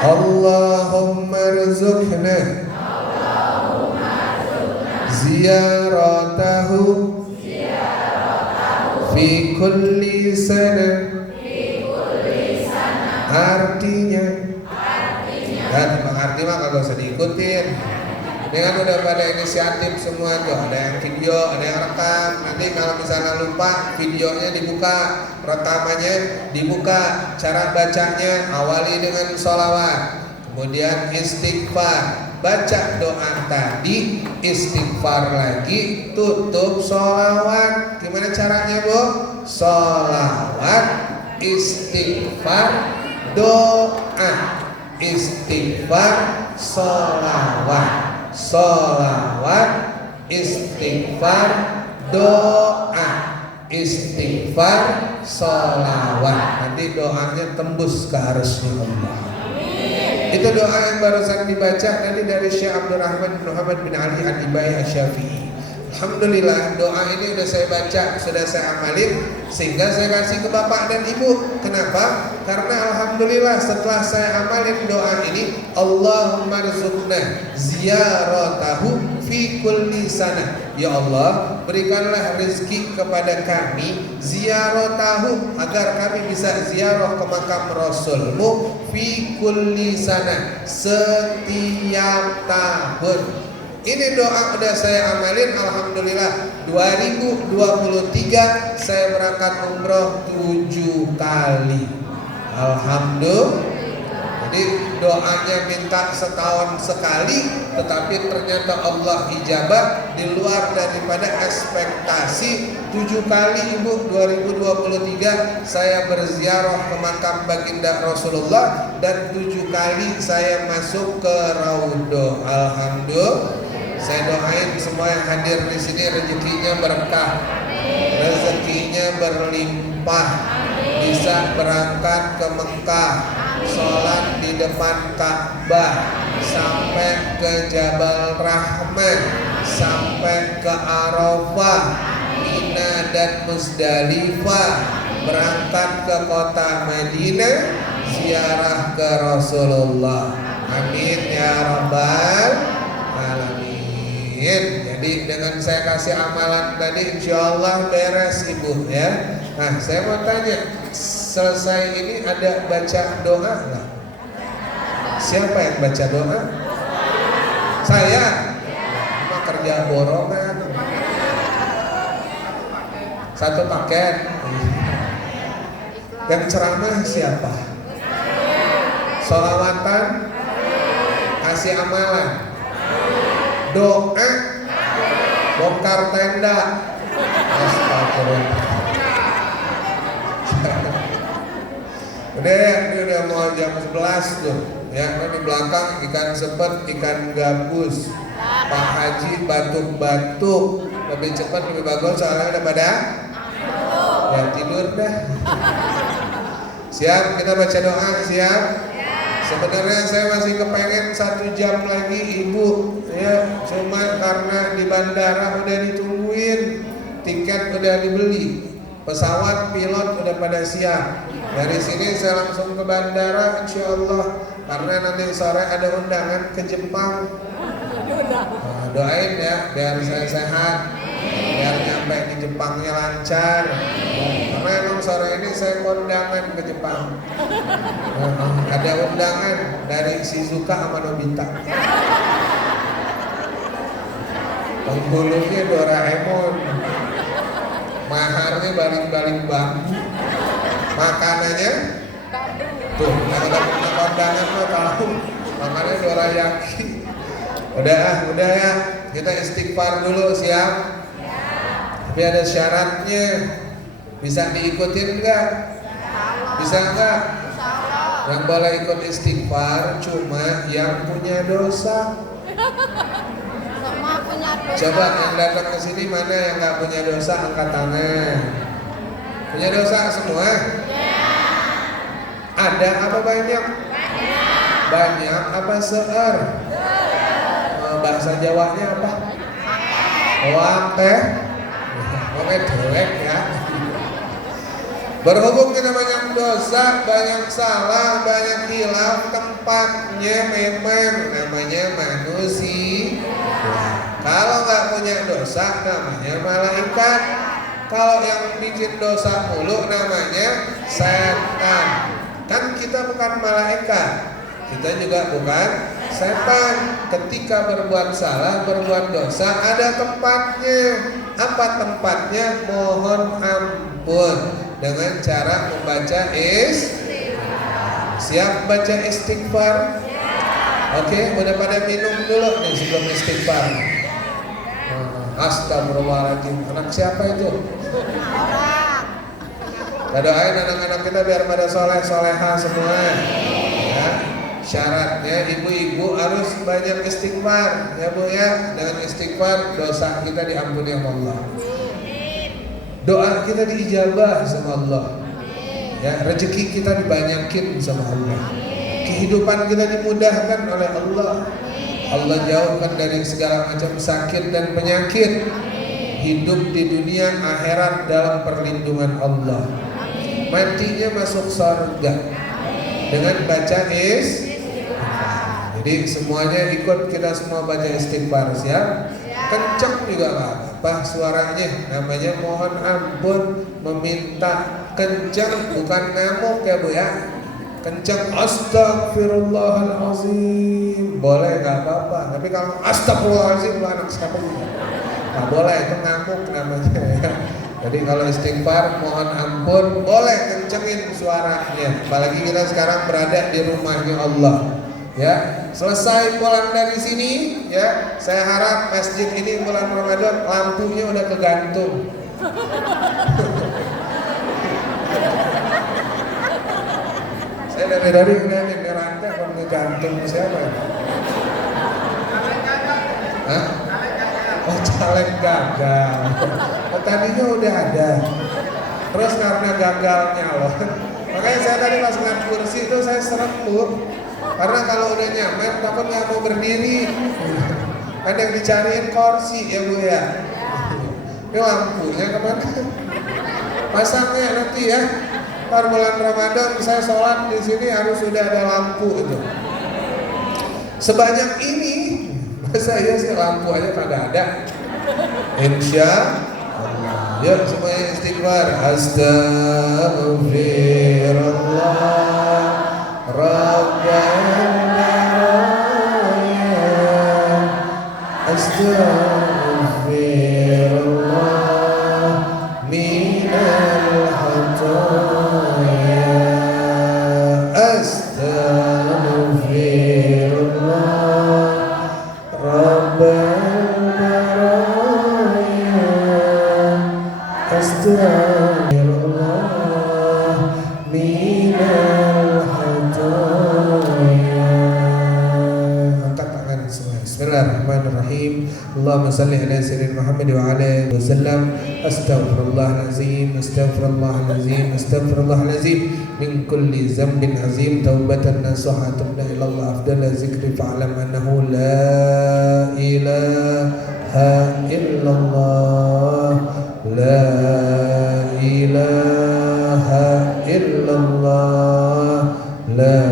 Allahumma rzuqna ziyaratahu fi kulli sanah. Artinya dan arti mah kagak usah diikutin. Ini kan udah pada inisiatif semua tuh. Ada yang video, ada yang rekam. Nanti kalau misalnya lupa, videonya dibuka, rekamannya dibuka. Cara bacanya awali dengan sholawat, kemudian istighfar, baca doa tadi, istighfar lagi, tutup sholawat. Gimana caranya Bu? Sholawat, istighfar, doa. Istighfar, sholawat, sholawat, istighfar, doa, istighfar, sholawat. Nanti doanya tembus ke arusnya Allah. Itu doa yang barusan dibaca tadi dari Syekh Abdurrahman bin Muhammad bin Ali Al-Ibai Asy-Syafi'i. Alhamdulillah doa ini sudah saya baca, sudah saya amalin, sehingga saya kasih ke bapak dan ibu. Kenapa? Karena alhamdulillah setelah saya amalin doa ini, Allahumma rzuqna ziyaratahu fi kulli sana. Ya Allah, berikanlah rezeki kepada kami ziyaratahu, agar kami bisa ziarah ke makam Rasulmu fi kulli sana, setiap tahun. Ini doa udah saya amalin, alhamdulillah 2023 saya berangkat umroh 7 kali. Alhamdulillah. Jadi doanya minta setahun sekali, tetapi ternyata Allah ijabah di luar daripada ekspektasi. 7 kali Ibu 2023 saya berziarah ke makam baginda Rasulullah, dan 7 kali saya masuk ke Raudhah. Alhamdulillah. Saya doain semua yang hadir di sini rezekinya berkah, rezekinya berlimpah, bisa berangkat ke Mekah, sholat di depan Ka'bah, sampai ke Jabal Rahmah, sampai ke Arafah, Mina dan Musdalifah, berangkat ke kota Madinah, ziarah ke Rasulullah. Amin ya rabbal alamin. Jadi dengan saya kasih amalan tadi, insya Allah beres Ibu ya. Nah, saya mau tanya, selesai ini ada baca doa nggak? Siapa yang baca doa? Saya. Cuma kerja borongan. Satu paket. Yang ceramah siapa? Sholawatan, kasih amalan, doa, bongkar tenda. Astagfirullah. Udah ya, ini udah mau jam 11 tuh. Ya, di belakang ikan sepet, ikan gabus. Pak Haji batuk-batuk. Lebih cepat lebih bagus, soalnya udah pada ya tidur dah. Siap, kita baca doa, siap? Sebenarnya saya masih kepengen 1 jam lagi Ibu ya, cuma karena di bandara udah ditungguin, tiket udah dibeli, pesawat pilot udah pada siap. Dari sini saya langsung ke bandara insya Allah, karena nanti sore ada undangan ke Jepang. Nah, doain ya biar saya sehat, biar nyampe di Jepangnya lancar. Karena emang sore ini saya kondangan ke Jepang. Ada undangan dari Shizuka sama Nobita. Penghulunya Doraemon. Maharnya baling-baling bambu. Makanannya tuh, yang udah pernah kondangan mah tahu. Makannya dorayaki. Udah ya. kita istighfar dulu, siap? Tapi ada syaratnya. Bisa diikutin enggak? Bisa enggak? Yang boleh ikut istighfar cuma yang punya dosa. Semua punya dosa. Coba yang datang ke sini mana yang nggak punya dosa, angkat tangan. Punya dosa semua? Ada apa banyak? Banyak apa seer? Bahasa Jawanya apa? Wake. Wake dewek ya. Berhubung kita banyak dosa, banyak salah, banyak hilaf, tempatnya memang namanya manusia. Kalau nggak punya dosa namanya malaikat. Kalau yang bikin dosa mulu namanya setan. Kan kita bukan malaikat, kita juga bukan setan. Ketika berbuat salah, berbuat dosa, ada tempatnya. Apa tempatnya? Mohon ampun dengan cara membaca Siap baca istighfar? Oke, udah pada minum dulu nih sebelum istighfar. Astagfirullahaladzim. Anak siapa itu? Kita doain anak-anak kita biar pada soleh-soleha semua ya. Syaratnya ibu-ibu harus banyak istighfar ya Bu ya. Dengan istighfar dosa kita diampuni sama Allah, doa kita diijabah sama Allah ya, rezeki kita dibanyakin sama Allah, kehidupan kita dimudahkan oleh Allah. Allah jauhkan dari segala macam sakit dan penyakit. Hidup di dunia akhirat dalam perlindungan Allah. Matinya masuk surga dengan baca Jadi semuanya ikut, kita semua baca istighfar, siap? Kenceng juga nggak apa suaranya, namanya mohon ampun, meminta kenceng, bukan ngamuk ya Bu ya. Kenceng astagfirullahalazim boleh, nggak apa-apa. Tapi kalau astagfirullahalazim lu anak siapa juga nggak boleh, itu ngamuk namanya ya. Jadi kalau istighfar mohon ampun boleh kencengin suaranya. Apalagi kita sekarang berada di rumahnya Allah ya. Selesai pulang dari sini ya, saya harap masjid ini bulan Ramadan lampunya udah kegantung. Saya dari ngeliatin di rantai kalau ngegantung siapa ya? Hah? Oh, caleg gagal. Oh, tadinya udah ada. Terus karena gagalnya loh. Makanya saya tadi pas ngeliat kursi itu saya serem Bu. Karena kalau udah nyaman takut nggak mau berdiri. Ada yang dicariin kursi ya Bu ya. Ini lampunya kemana? Pasangnya nanti ya. Ntar bulan Ramadan saya sholat di sini harus sudah ada lampu itu. Sebanyak ini, masa iya sih lampu aja kagak ada. Insya Allah. Yuk semuanya istighfar. Astaghfirullah Rabbana Astaghfirullah minal khataya. Astaghfirullah Rabbana Astaghfirullah minal khataya. Angkat tangan semua. Bismillahirrahmanirrahim. Allahumma salli ala sayyidina Muhammad wa ala alihi wasallam. Astaghfirullahalazim, astaghfirullahalazim, astaghfirullahalazim min kulli dhanbin azim, taubatan nasuha, tubna ila Allah, afdala zikri fa'lam annahu la ilaha illallah, la ilaha illallah, la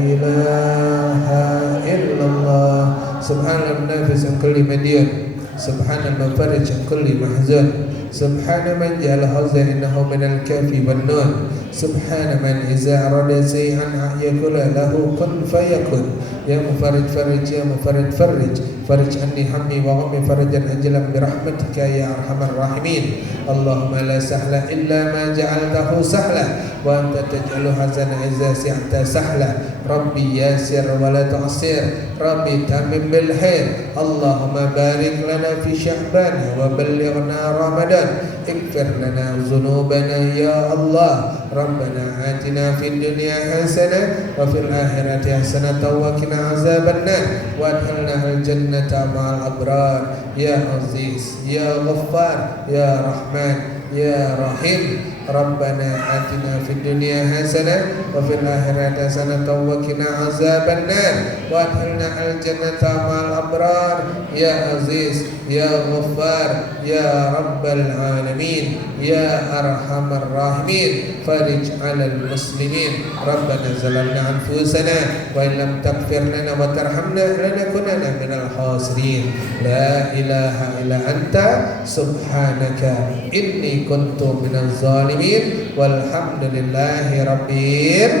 ilaha illallah. Subhanallah nafis an kulli madyan, subhanallah farij an kulli mahzun, subhana man ja'ala hazainahu minal kafi wan nun, subhana man iza arada say'an ahyakula lahu kun fayakun. Ya mufarrid farij, ya mufarrid farij, farij anni hammi wa ghammi farajan ajalan bi rahmatika ya arhamar rahimin. Allahumma la sahla illa ma ja'altahu sahla wa anta taj'alu hazana idza syi'ta sahla. Rabbi yasir wa la tu'sir, Rabbi tamim bil khair. Allahumma barik lana fi sya'ban wa ballighna ramadan. Ighfir lana dhunubana ya Allah. Rabbana atina fid dunya hasanah wa fil akhirati hasanah wa qina azabannar wa adkhilna al jannata ma'al abrar ya aziz ya ghaffar ya rahman ya rahim. Rabbana atina fid dunya hasanah wa fil akhirati hasanah wa qina azabannar wa adkhilna al jannata ma'al abrar ya aziz ya ghaffar ya rabbal alamin ya arhamar rahimin. Farij 'alal muslimin. Rabbana zalamna anfusana wa illam taghfir lana wa tarhamna lanakunanna minal khasirin. La ilaha illa anta subhanaka inni kuntu minaz zalimin. Walhamdulillahi rabbil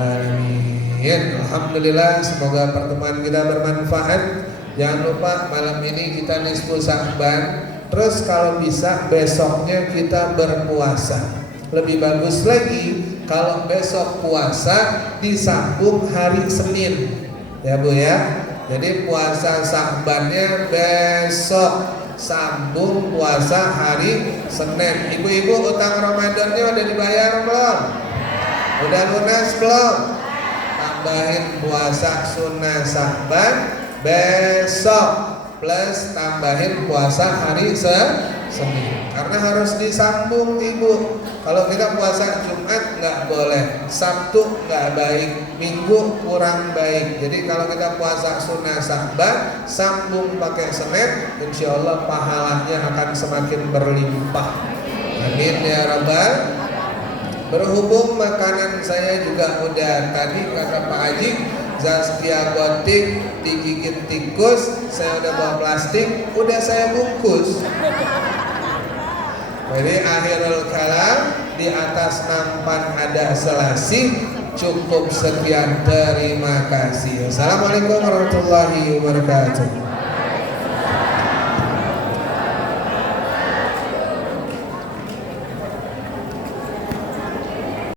alamin. Alhamdulillah, semoga pertemuan kita bermanfaat. Jangan lupa malam ini kita nisfu Sya'ban. Terus kalau bisa besoknya kita berpuasa. Lebih bagus lagi kalau besok puasa disambung hari Senin, ya Bu ya. Jadi puasa Sya'bannya besok, sambung puasa hari Senin. Ibu-ibu, utang Ramadannya udah dibayar belum? Udah lunas belum? Tambahin puasa sunnah Sya'ban besok plus tambahin puasa hari Senin, karena harus disambung ibu. Kalau kita puasa Jumat nggak boleh, Sabtu nggak baik, Minggu kurang baik. Jadi kalau kita puasa sunnah Sya'ban sambung pakai Senin, insya Allah pahalanya akan semakin berlimpah. Amin ya Rabbal. Berhubung makanan saya juga udah tadi kata Pak Haji Zaskia Gotik digigit tikus, saya udah bawa plastik, udah saya bungkus. Jadi akhirul kalam, di atas nampan ada selasih. Cukup sekian, terima kasih. Assalamualaikum warahmatullahi wabarakatuh.